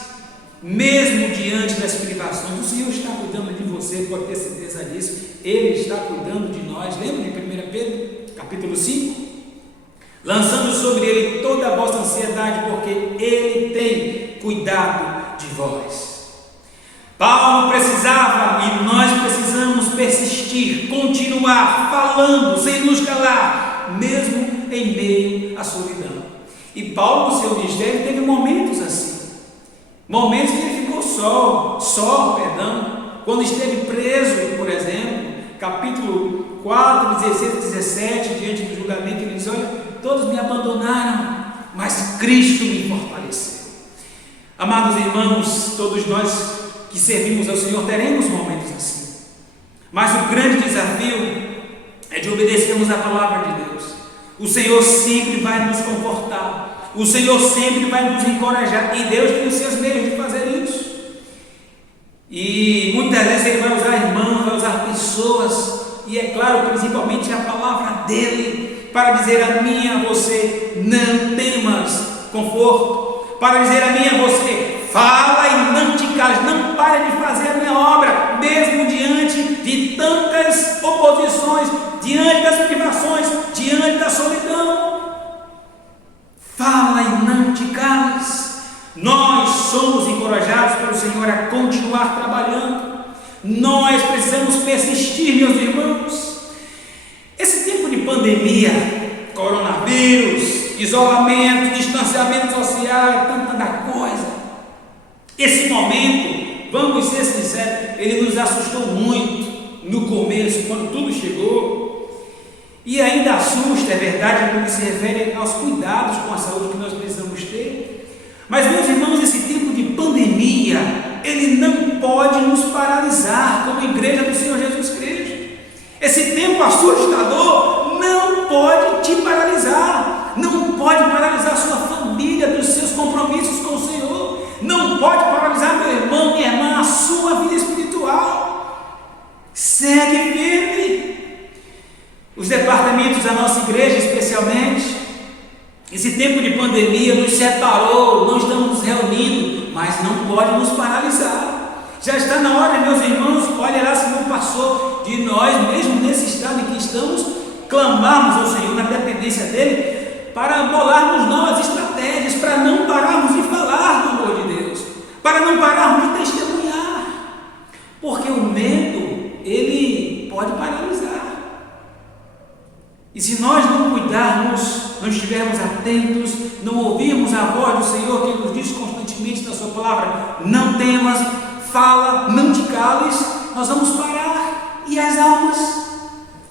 mesmo diante das privações. O Senhor está cuidando de você, pode ter certeza disso. Ele está cuidando de nós. Lembra de 1 Pedro, capítulo 5? lançando sobre ele toda a vossa ansiedade, porque ele tem cuidado de vós. Paulo precisava e nós precisamos persistir, continuar falando sem nos calar, mesmo em meio à solidão. E Paulo, no seu ministério, teve momentos assim, momentos que ele ficou só, quando esteve preso, por exemplo, capítulo 4, 16 e 17, diante do julgamento, ele diz: olha, todos me abandonaram, mas Cristo me fortaleceu. Amados irmãos, todos nós que servimos ao Senhor teremos momentos assim, mas o grande desafio é de obedecermos a palavra de Deus. O Senhor sempre vai nos confortar, o Senhor sempre vai nos encorajar, e Deus tem os seus meios de fazer isso. E muitas vezes Ele vai usar irmãos, vai usar pessoas, e é claro, principalmente a palavra dEle, para dizer a mim e a você: não temas, conforto, para dizer a mim e a você: fala e não te cales, não pare de fazer a minha obra, mesmo diante de tantas oposições, diante das privações, diante da solidão. Fala e não te cales. Nós somos encorajados pelo Senhor a continuar trabalhando. Nós precisamos persistir, meus irmãos. Esse tempo de pandemia, coronavírus, isolamento, distanciamento social, tanta coisa, esse momento, vamos ser sinceros, ele nos assustou muito no começo, quando tudo chegou, e ainda assusta, é verdade, no que se refere aos cuidados com a saúde que nós precisamos ter. Mas, meus irmãos, esse tempo de pandemia, ele não pode nos paralisar como igreja do Senhor Jesus Cristo. Esse tempo assustador não pode te paralisar, não pode paralisar a sua família dos seus compromissos com o Senhor, não pode paralisar, meu irmão, minha irmã, a sua vida espiritual. Segue firme. Os departamentos da nossa igreja, especialmente, esse tempo de pandemia nos separou, não estamos nos reunindo, mas não pode nos paralisar. Já está na hora, meus irmãos, olha lá se não passou, de nós, mesmo nesse estado em que estamos, clamarmos ao Senhor na dependência dEle, para bolarmos novas estratégias, para não pararmos de falar do amor de Deus, para não pararmos de testemunhar, porque o medo, ele pode paralisar. E se nós não cuidarmos, não estivermos atentos, não ouvirmos a voz do Senhor que nos diz constantemente na sua palavra: não temas, fala, não te cales, nós vamos parar. E as almas?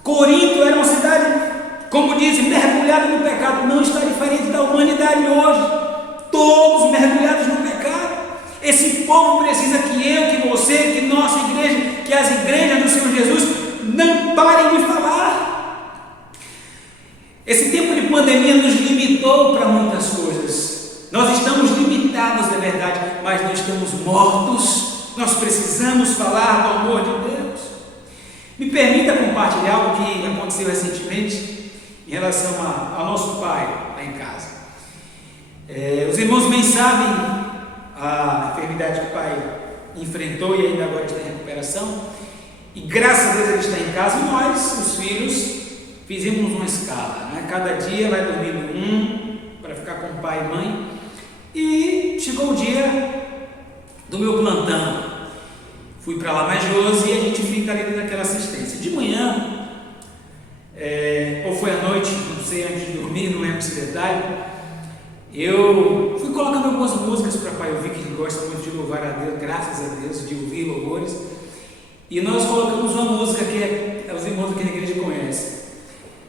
Corinto era uma cidade, como dizem, mergulhada no pecado. Não está diferente da humanidade hoje, todos mergulhados no pecado. Esse povo precisa que eu, que você, que nossa igreja, que as igrejas do Senhor Jesus não parem de falar. Esse tempo de pandemia nos limitou para muitas coisas. Nós estamos limitados, é verdade, mas não estamos mortos. Nós precisamos falar do amor de Deus. Me permita compartilhar algo que aconteceu recentemente em relação ao nosso pai lá em casa. Os irmãos bem sabem a enfermidade que o pai enfrentou e ainda agora está em recuperação. E graças a Deus ele está em casa, e nós, os filhos, fizemos uma escala, né? Cada dia vai dormindo para ficar com o pai e mãe. E chegou o dia do meu plantão. Fui para lá mais Josi e a gente fica ali naquela assistência. De manhã, ou foi à noite, não sei, antes de dormir, não lembro esse detalhe, eu fui colocando algumas músicas para o pai ouvir, que ele gosta muito de louvar a Deus, graças a Deus, de ouvir louvores. E nós colocamos uma música que os irmãos aqui na igreja conhecem.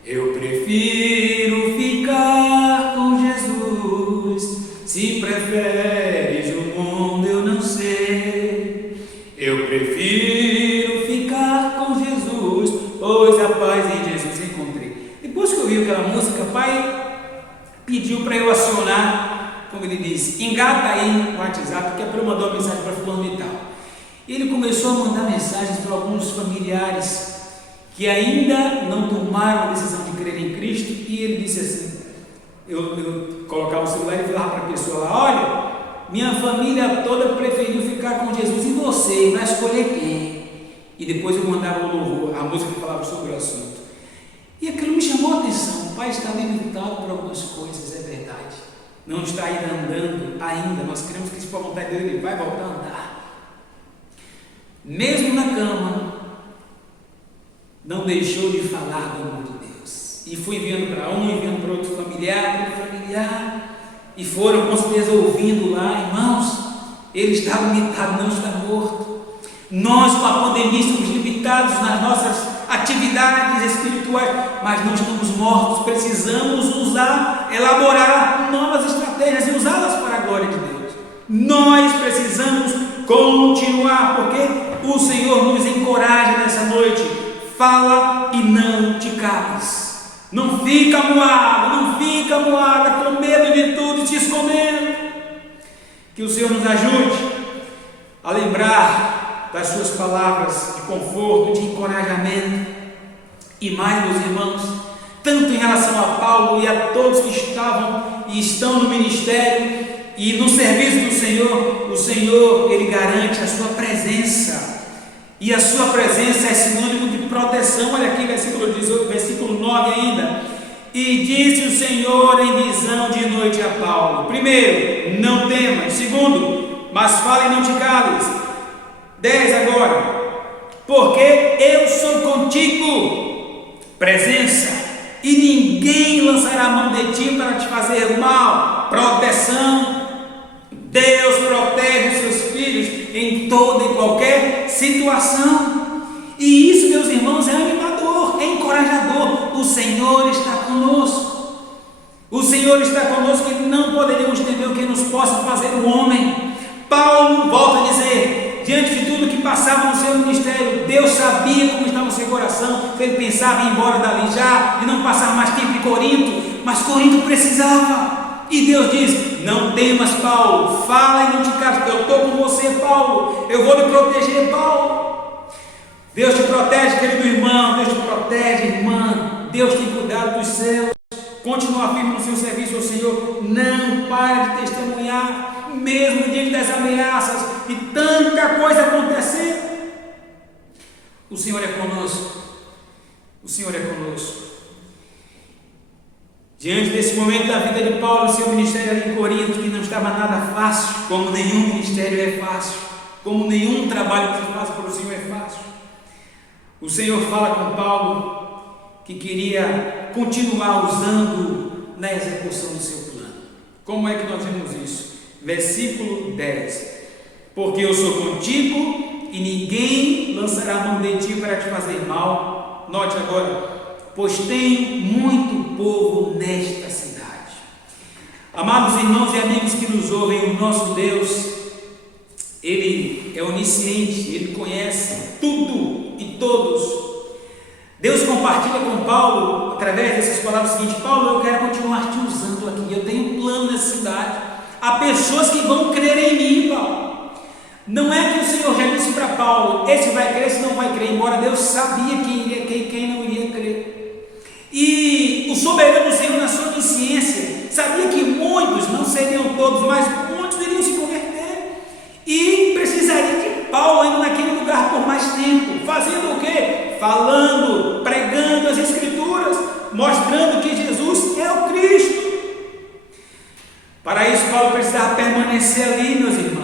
Eu prefiro ficar com Jesus, se preferes o mundo eu não sei. Eu prefiro ficar com Jesus, pois a paz em Jesus encontrei. Depois que eu ouvi aquela música, o pai pediu para eu acionar, como ele disse, engata aí no WhatsApp, que é para eu mandar uma mensagem para fulano e tal. E ele começou a mandar mensagens para alguns familiares que ainda não tomaram a decisão de crer em Cristo, e ele disse assim, eu colocava o celular e falava para a pessoa lá: olha, minha família toda preferiu ficar com Jesus, e você vai escolher quem? E depois eu mandava o louvor, a música que falava sobre o assunto, e aquilo me chamou a atenção. O mas está limitado por algumas coisas, é verdade. Não está ainda andando ainda. Nós queremos que, se for a vontade dele, ele vai voltar a andar. Mesmo na cama, não deixou de falar do amor de Deus. E foi enviando para um, enviando para outro familiar, e foram com certeza ouvindo lá, irmãos, ele está limitado, não está morto. Nós, com a pandemia, estamos limitados nas nossas atividades espirituais, mas não estamos mortos. Precisamos elaborar novas estratégias e usá-las para a glória de Deus. Nós precisamos continuar, porque o Senhor nos encoraja nessa noite. Fala e não te cales. Não fica moada, com medo de tudo, te escondendo. Que o Senhor nos ajude a lembrar das suas palavras de conforto, de encorajamento. E mais, meus irmãos, tanto em relação a Paulo e a todos que estavam e estão no ministério e no serviço do Senhor, o Senhor, Ele garante a sua presença. E a sua presença é sinônimo de proteção. Olha aqui, versículo 9 ainda. E disse o Senhor em visão de noite a Paulo: primeiro, não temas. Segundo, mas fala e não te cales. 10 agora. Porque eu sou contigo. Presença. E ninguém lançará a mão de ti para te fazer mal. Proteção. Deus protege os seus filhos em toda e qualquer situação. E isso, meus irmãos, é animador, é encorajador. O Senhor está conosco. O Senhor está conosco e não poderíamos temer o que nos possa fazer o homem. Paulo volta a dizer, diante de tudo que passava no seu ministério, Deus sabia como estava o seu coração, se ele pensava em ir embora dali já e não passar mais tempo em Corinto, mas Corinto precisava. E Deus diz: não temas, Paulo, fala e não te cales, eu estou com você, Paulo, eu vou lhe proteger, Paulo. Deus te protege, querido irmão, Deus te protege, irmã. Deus tem cuidado dos céus. Continua firme no seu serviço ao Senhor. Não pare de testemunhar, mesmo diante das ameaças e tanta coisa acontecendo. O Senhor é conosco. O Senhor é conosco. Diante desse momento da vida de Paulo, seu ministério ali em Corinto, que não estava nada fácil, como nenhum ministério é fácil, como nenhum trabalho que se faz pelo Senhor é fácil. O Senhor fala com Paulo que queria continuar usando na execução do seu plano. Como é que nós vemos isso? Versículo 10: porque eu sou contigo e ninguém lançará a mão de ti para te fazer mal. Note agora: pois tenho muito povo nesta cidade. Amados irmãos e amigos que nos ouvem, o nosso Deus, Ele é onisciente, Ele conhece tudo e todos. Deus compartilha com Paulo, através dessas palavras, o seguinte: Paulo, eu quero continuar te usando aqui, eu tenho um plano nessa cidade, há pessoas que vão crer em mim, Paulo. Não é que o Senhor já disse para Paulo, esse vai crer, esse não vai crer, embora Deus sabia quem não iria crer. E o soberano Senhor, na sua onisciência, sabia que muitos, não seriam todos, mas muitos iriam se converter e precisaria de Paulo indo naquele lugar por mais tempo, fazendo o quê? Falando, pregando as Escrituras, mostrando que Jesus é o Cristo. Para isso, Paulo precisava permanecer ali, meus irmãos,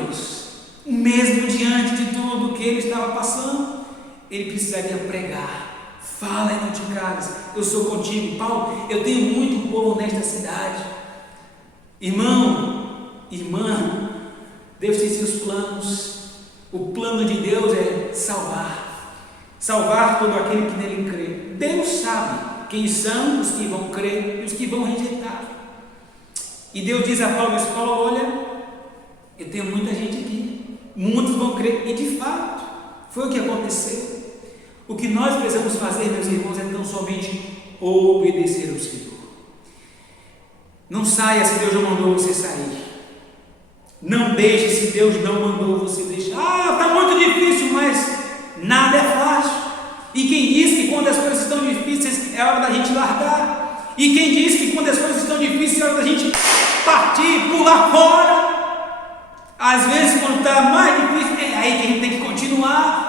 mesmo diante de tudo que ele estava passando, ele precisaria pregar. Fala e não te cales, eu sou contigo. Paulo, eu tenho muito povo nesta cidade. Irmão, irmã, Deus tem seus planos. O plano de Deus é salvar todo aquele que nele crê. Deus sabe quem são os que vão crer e os que vão rejeitar. E Deus diz a Paulo: olha, eu tenho muita gente aqui, muitos vão crer. E de fato, foi o que aconteceu. O que nós precisamos fazer, meus irmãos, é tão somente obedecer ao Senhor. Não saia se Deus não mandou você sair. Não deixe se Deus não mandou você deixar. Está muito difícil, mas nada é fácil. E quem diz que quando as coisas estão difíceis é hora da gente largar? E quem diz que quando as coisas estão difíceis é hora da gente partir, pular fora? Às vezes, quando está mais difícil, é aí que a gente tem que continuar.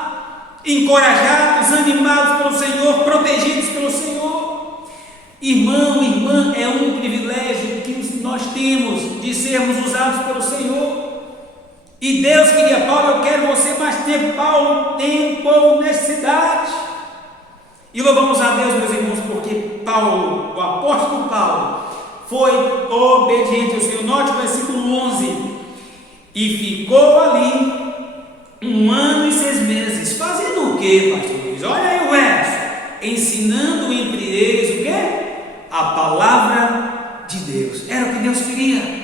Encorajados, animados pelo Senhor, protegidos pelo Senhor. Irmão, irmã, é um privilégio que nós temos de sermos usados pelo Senhor. E Deus queria, Paulo, eu quero você mais tempo. Paulo tem um povo necessidade. E louvamos a Deus, meus irmãos, porque Paulo, o apóstolo Paulo, foi obediente ao Senhor. Note o versículo 11. E ficou ali 1 ano e 6 meses. Fazendo o que, pastor Luiz? Olha aí o verso. Ensinando entre eles o que? A palavra de Deus. Era o que Deus queria.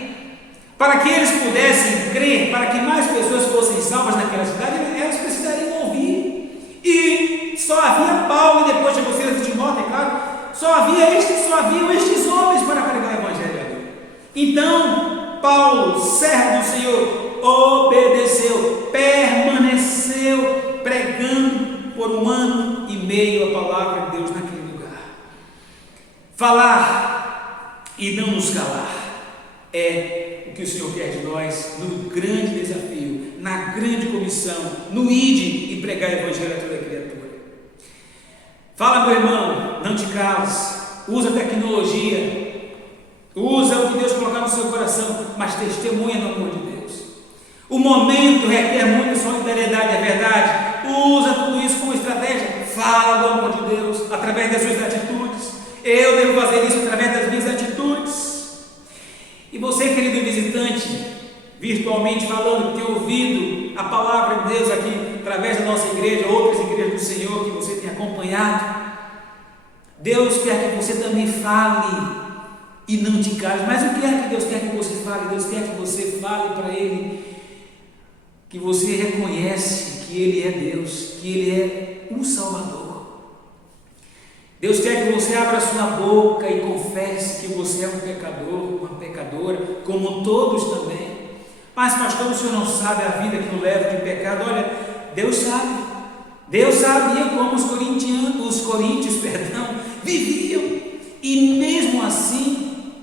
Para que eles pudessem crer, para que mais pessoas fossem salvas naquela cidade, elas precisariam ouvir. E só havia Paulo, e depois chegou Silas e Timóteo, é claro, só haviam estes homens para pregar o evangelho ali. Então, Paulo, servo do Senhor, obedeceu, permaneceu pregando por 1 ano e meio a palavra de Deus naquele lugar. Falar e não nos calar é o que o Senhor quer de nós no grande desafio, na grande comissão, no ide e pregar o evangelho a toda criatura. Fala, meu irmão, não te cales, usa a tecnologia, usa o que Deus colocar no seu coração, mas testemunha no amor de Deus. O momento requer muita solidariedade, é verdade. Usa tudo isso como estratégia. Fala do amor de Deus através das suas atitudes. Eu devo fazer isso através das minhas atitudes. E você, querido visitante, virtualmente falando, que tem ouvido a palavra de Deus aqui através da nossa igreja, outras igrejas do Senhor que você tem acompanhado, Deus quer que você também fale e não te cale. Mas o que é que Deus quer que você fale? Deus quer que você fale para Ele que você reconhece que Ele é Deus, que Ele é um Salvador. Deus quer que você abra sua boca e confesse que você é um pecador, uma pecadora, como todos também. Mas pastor, o senhor não sabe a vida que nos leva de pecado? Olha, Deus sabe. Deus sabia como os coríntios, viviam. E mesmo assim,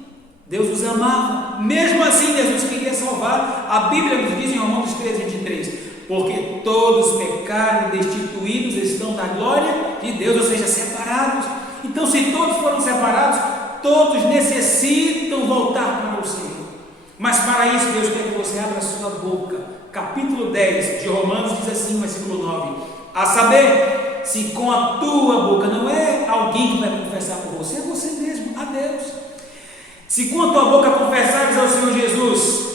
Deus os amava. Mesmo assim, Jesus queria salvar. A Bíblia nos diz em Romanos 13:23, porque todos pecaram e destituídos estão da glória de Deus, ou seja, separados. Então, se todos foram separados, todos necessitam voltar para o Senhor. Mas para isso, Deus quer que você abra a sua boca. Capítulo 10 de Romanos diz assim, versículo 9: a saber, se com a tua boca, não é alguém que vai confessar por você, é você mesmo, a Deus. Se com a tua boca confessares ao Senhor Jesus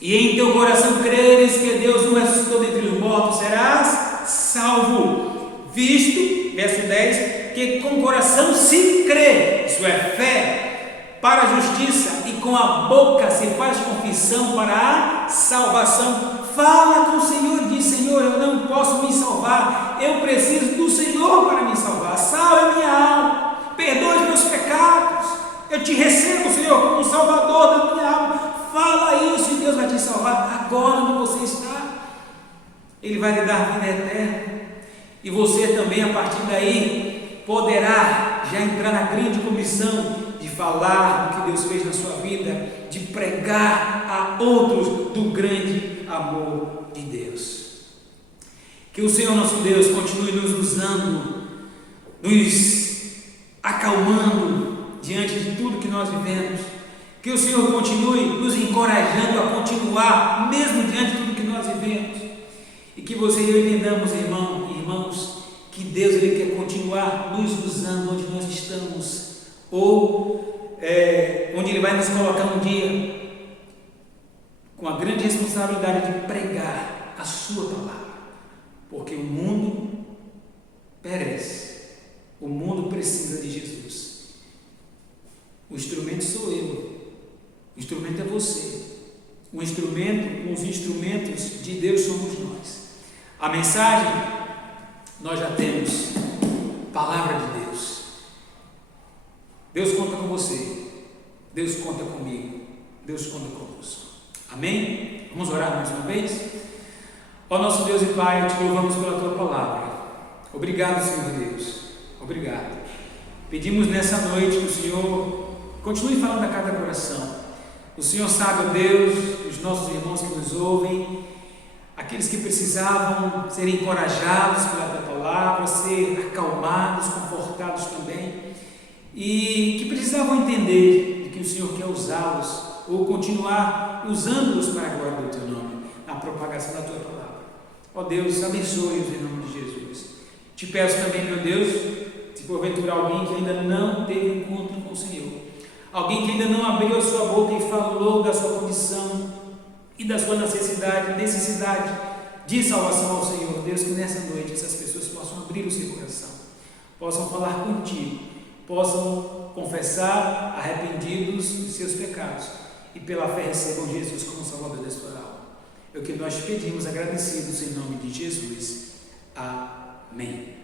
e em teu coração creres que Deus o ressuscitou dentre os mortos, serás salvo. Visto, verso 10, que com o coração se crê, isso é fé, para a justiça, e com a boca se faz confissão para a salvação. Fala com o Senhor e diz: Senhor, eu não posso me salvar, eu preciso do Senhor para me salvar. Salve minha alma, perdoe os meus pecados, eu te recebo, Senhor, como Salvador da minha alma. Fala isso e Deus vai te salvar agora onde você está. Ele vai lhe dar vida eterna. E você também, a partir daí, poderá já entrar na grande comissão de falar do que Deus fez na sua vida, de pregar a outros do grande amor de Deus. Que o Senhor nosso Deus continue nos usando, nos acalmando diante de tudo que nós vivemos. Que o Senhor continue nos encorajando a continuar, mesmo diante de tudo que nós vivemos. E que você e eu entendamos, irmãos, que Deus Ele quer continuar nos usando onde nós estamos, ou onde Ele vai nos colocar um dia, com a grande responsabilidade de pregar a sua palavra. Porque o mundo perece, o mundo precisa de Jesus. O instrumento sou eu. O instrumento é você. O instrumento, os instrumentos de Deus somos nós. A mensagem, nós já temos. Palavra de Deus. Deus conta com você. Deus conta comigo. Deus conta conosco. Amém? Vamos orar mais uma vez? Ó nosso Deus e Pai, te louvamos pela Tua palavra. Obrigado, Senhor Deus. Obrigado. Pedimos nessa noite que o Senhor continue falando a cada coração. O Senhor sabe, ó Deus, os nossos irmãos que nos ouvem, aqueles que precisavam ser encorajados pela Tua palavra, ser acalmados, confortados também. e que precisavam entender de que o Senhor quer usá-los ou continuar usando-os para a glória do Teu nome, na propagação da Tua palavra. Ó Deus, abençoe-os em nome de Jesus. Te peço também, meu Deus, se porventura alguém que ainda não teve encontro com o Senhor, alguém que ainda não abriu a sua boca e falou da sua condição e da sua necessidade de salvação ao Senhor, Deus, que nessa noite essas pessoas possam abrir o seu coração, possam falar contigo, possam confessar arrependidos dos seus pecados e pela fé recebam Jesus como Salvador da sua alma. É o que nós te pedimos agradecidos em nome de Jesus. Amém.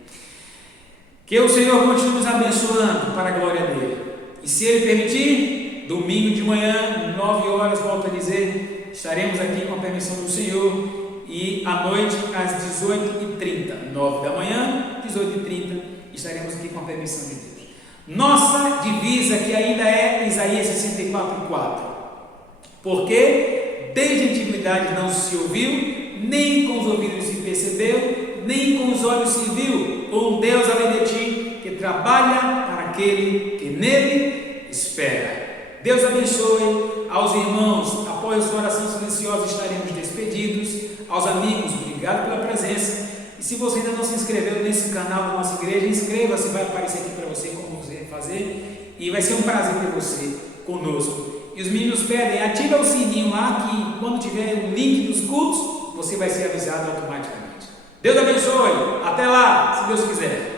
Que o Senhor continue nos abençoando para a glória dele. E se Ele permitir, domingo de manhã, 9 horas, volto a dizer, estaremos aqui com a permissão do Senhor, e à noite, às 18h30, 9 da manhã, 18h30, estaremos aqui com a permissão de Deus. Nossa divisa que ainda é Isaías 64:4, porque desde a antiguidade não se ouviu, nem com os ouvidos se percebeu, nem com os olhos se viu, um Deus além de ti, que trabalha para aquele que nele espera. Deus abençoe. Aos irmãos, após a oração silenciosa estaremos despedidos. Aos amigos, obrigado pela presença. E se você ainda não se inscreveu nesse canal da nossa igreja, inscreva-se, vai aparecer aqui para você como você fazer, e vai ser um prazer ter você conosco. E os meninos pedem, ativa o sininho lá, que quando tiver o link dos cultos, você vai ser avisado automaticamente. Deus abençoe, até lá, se Deus quiser.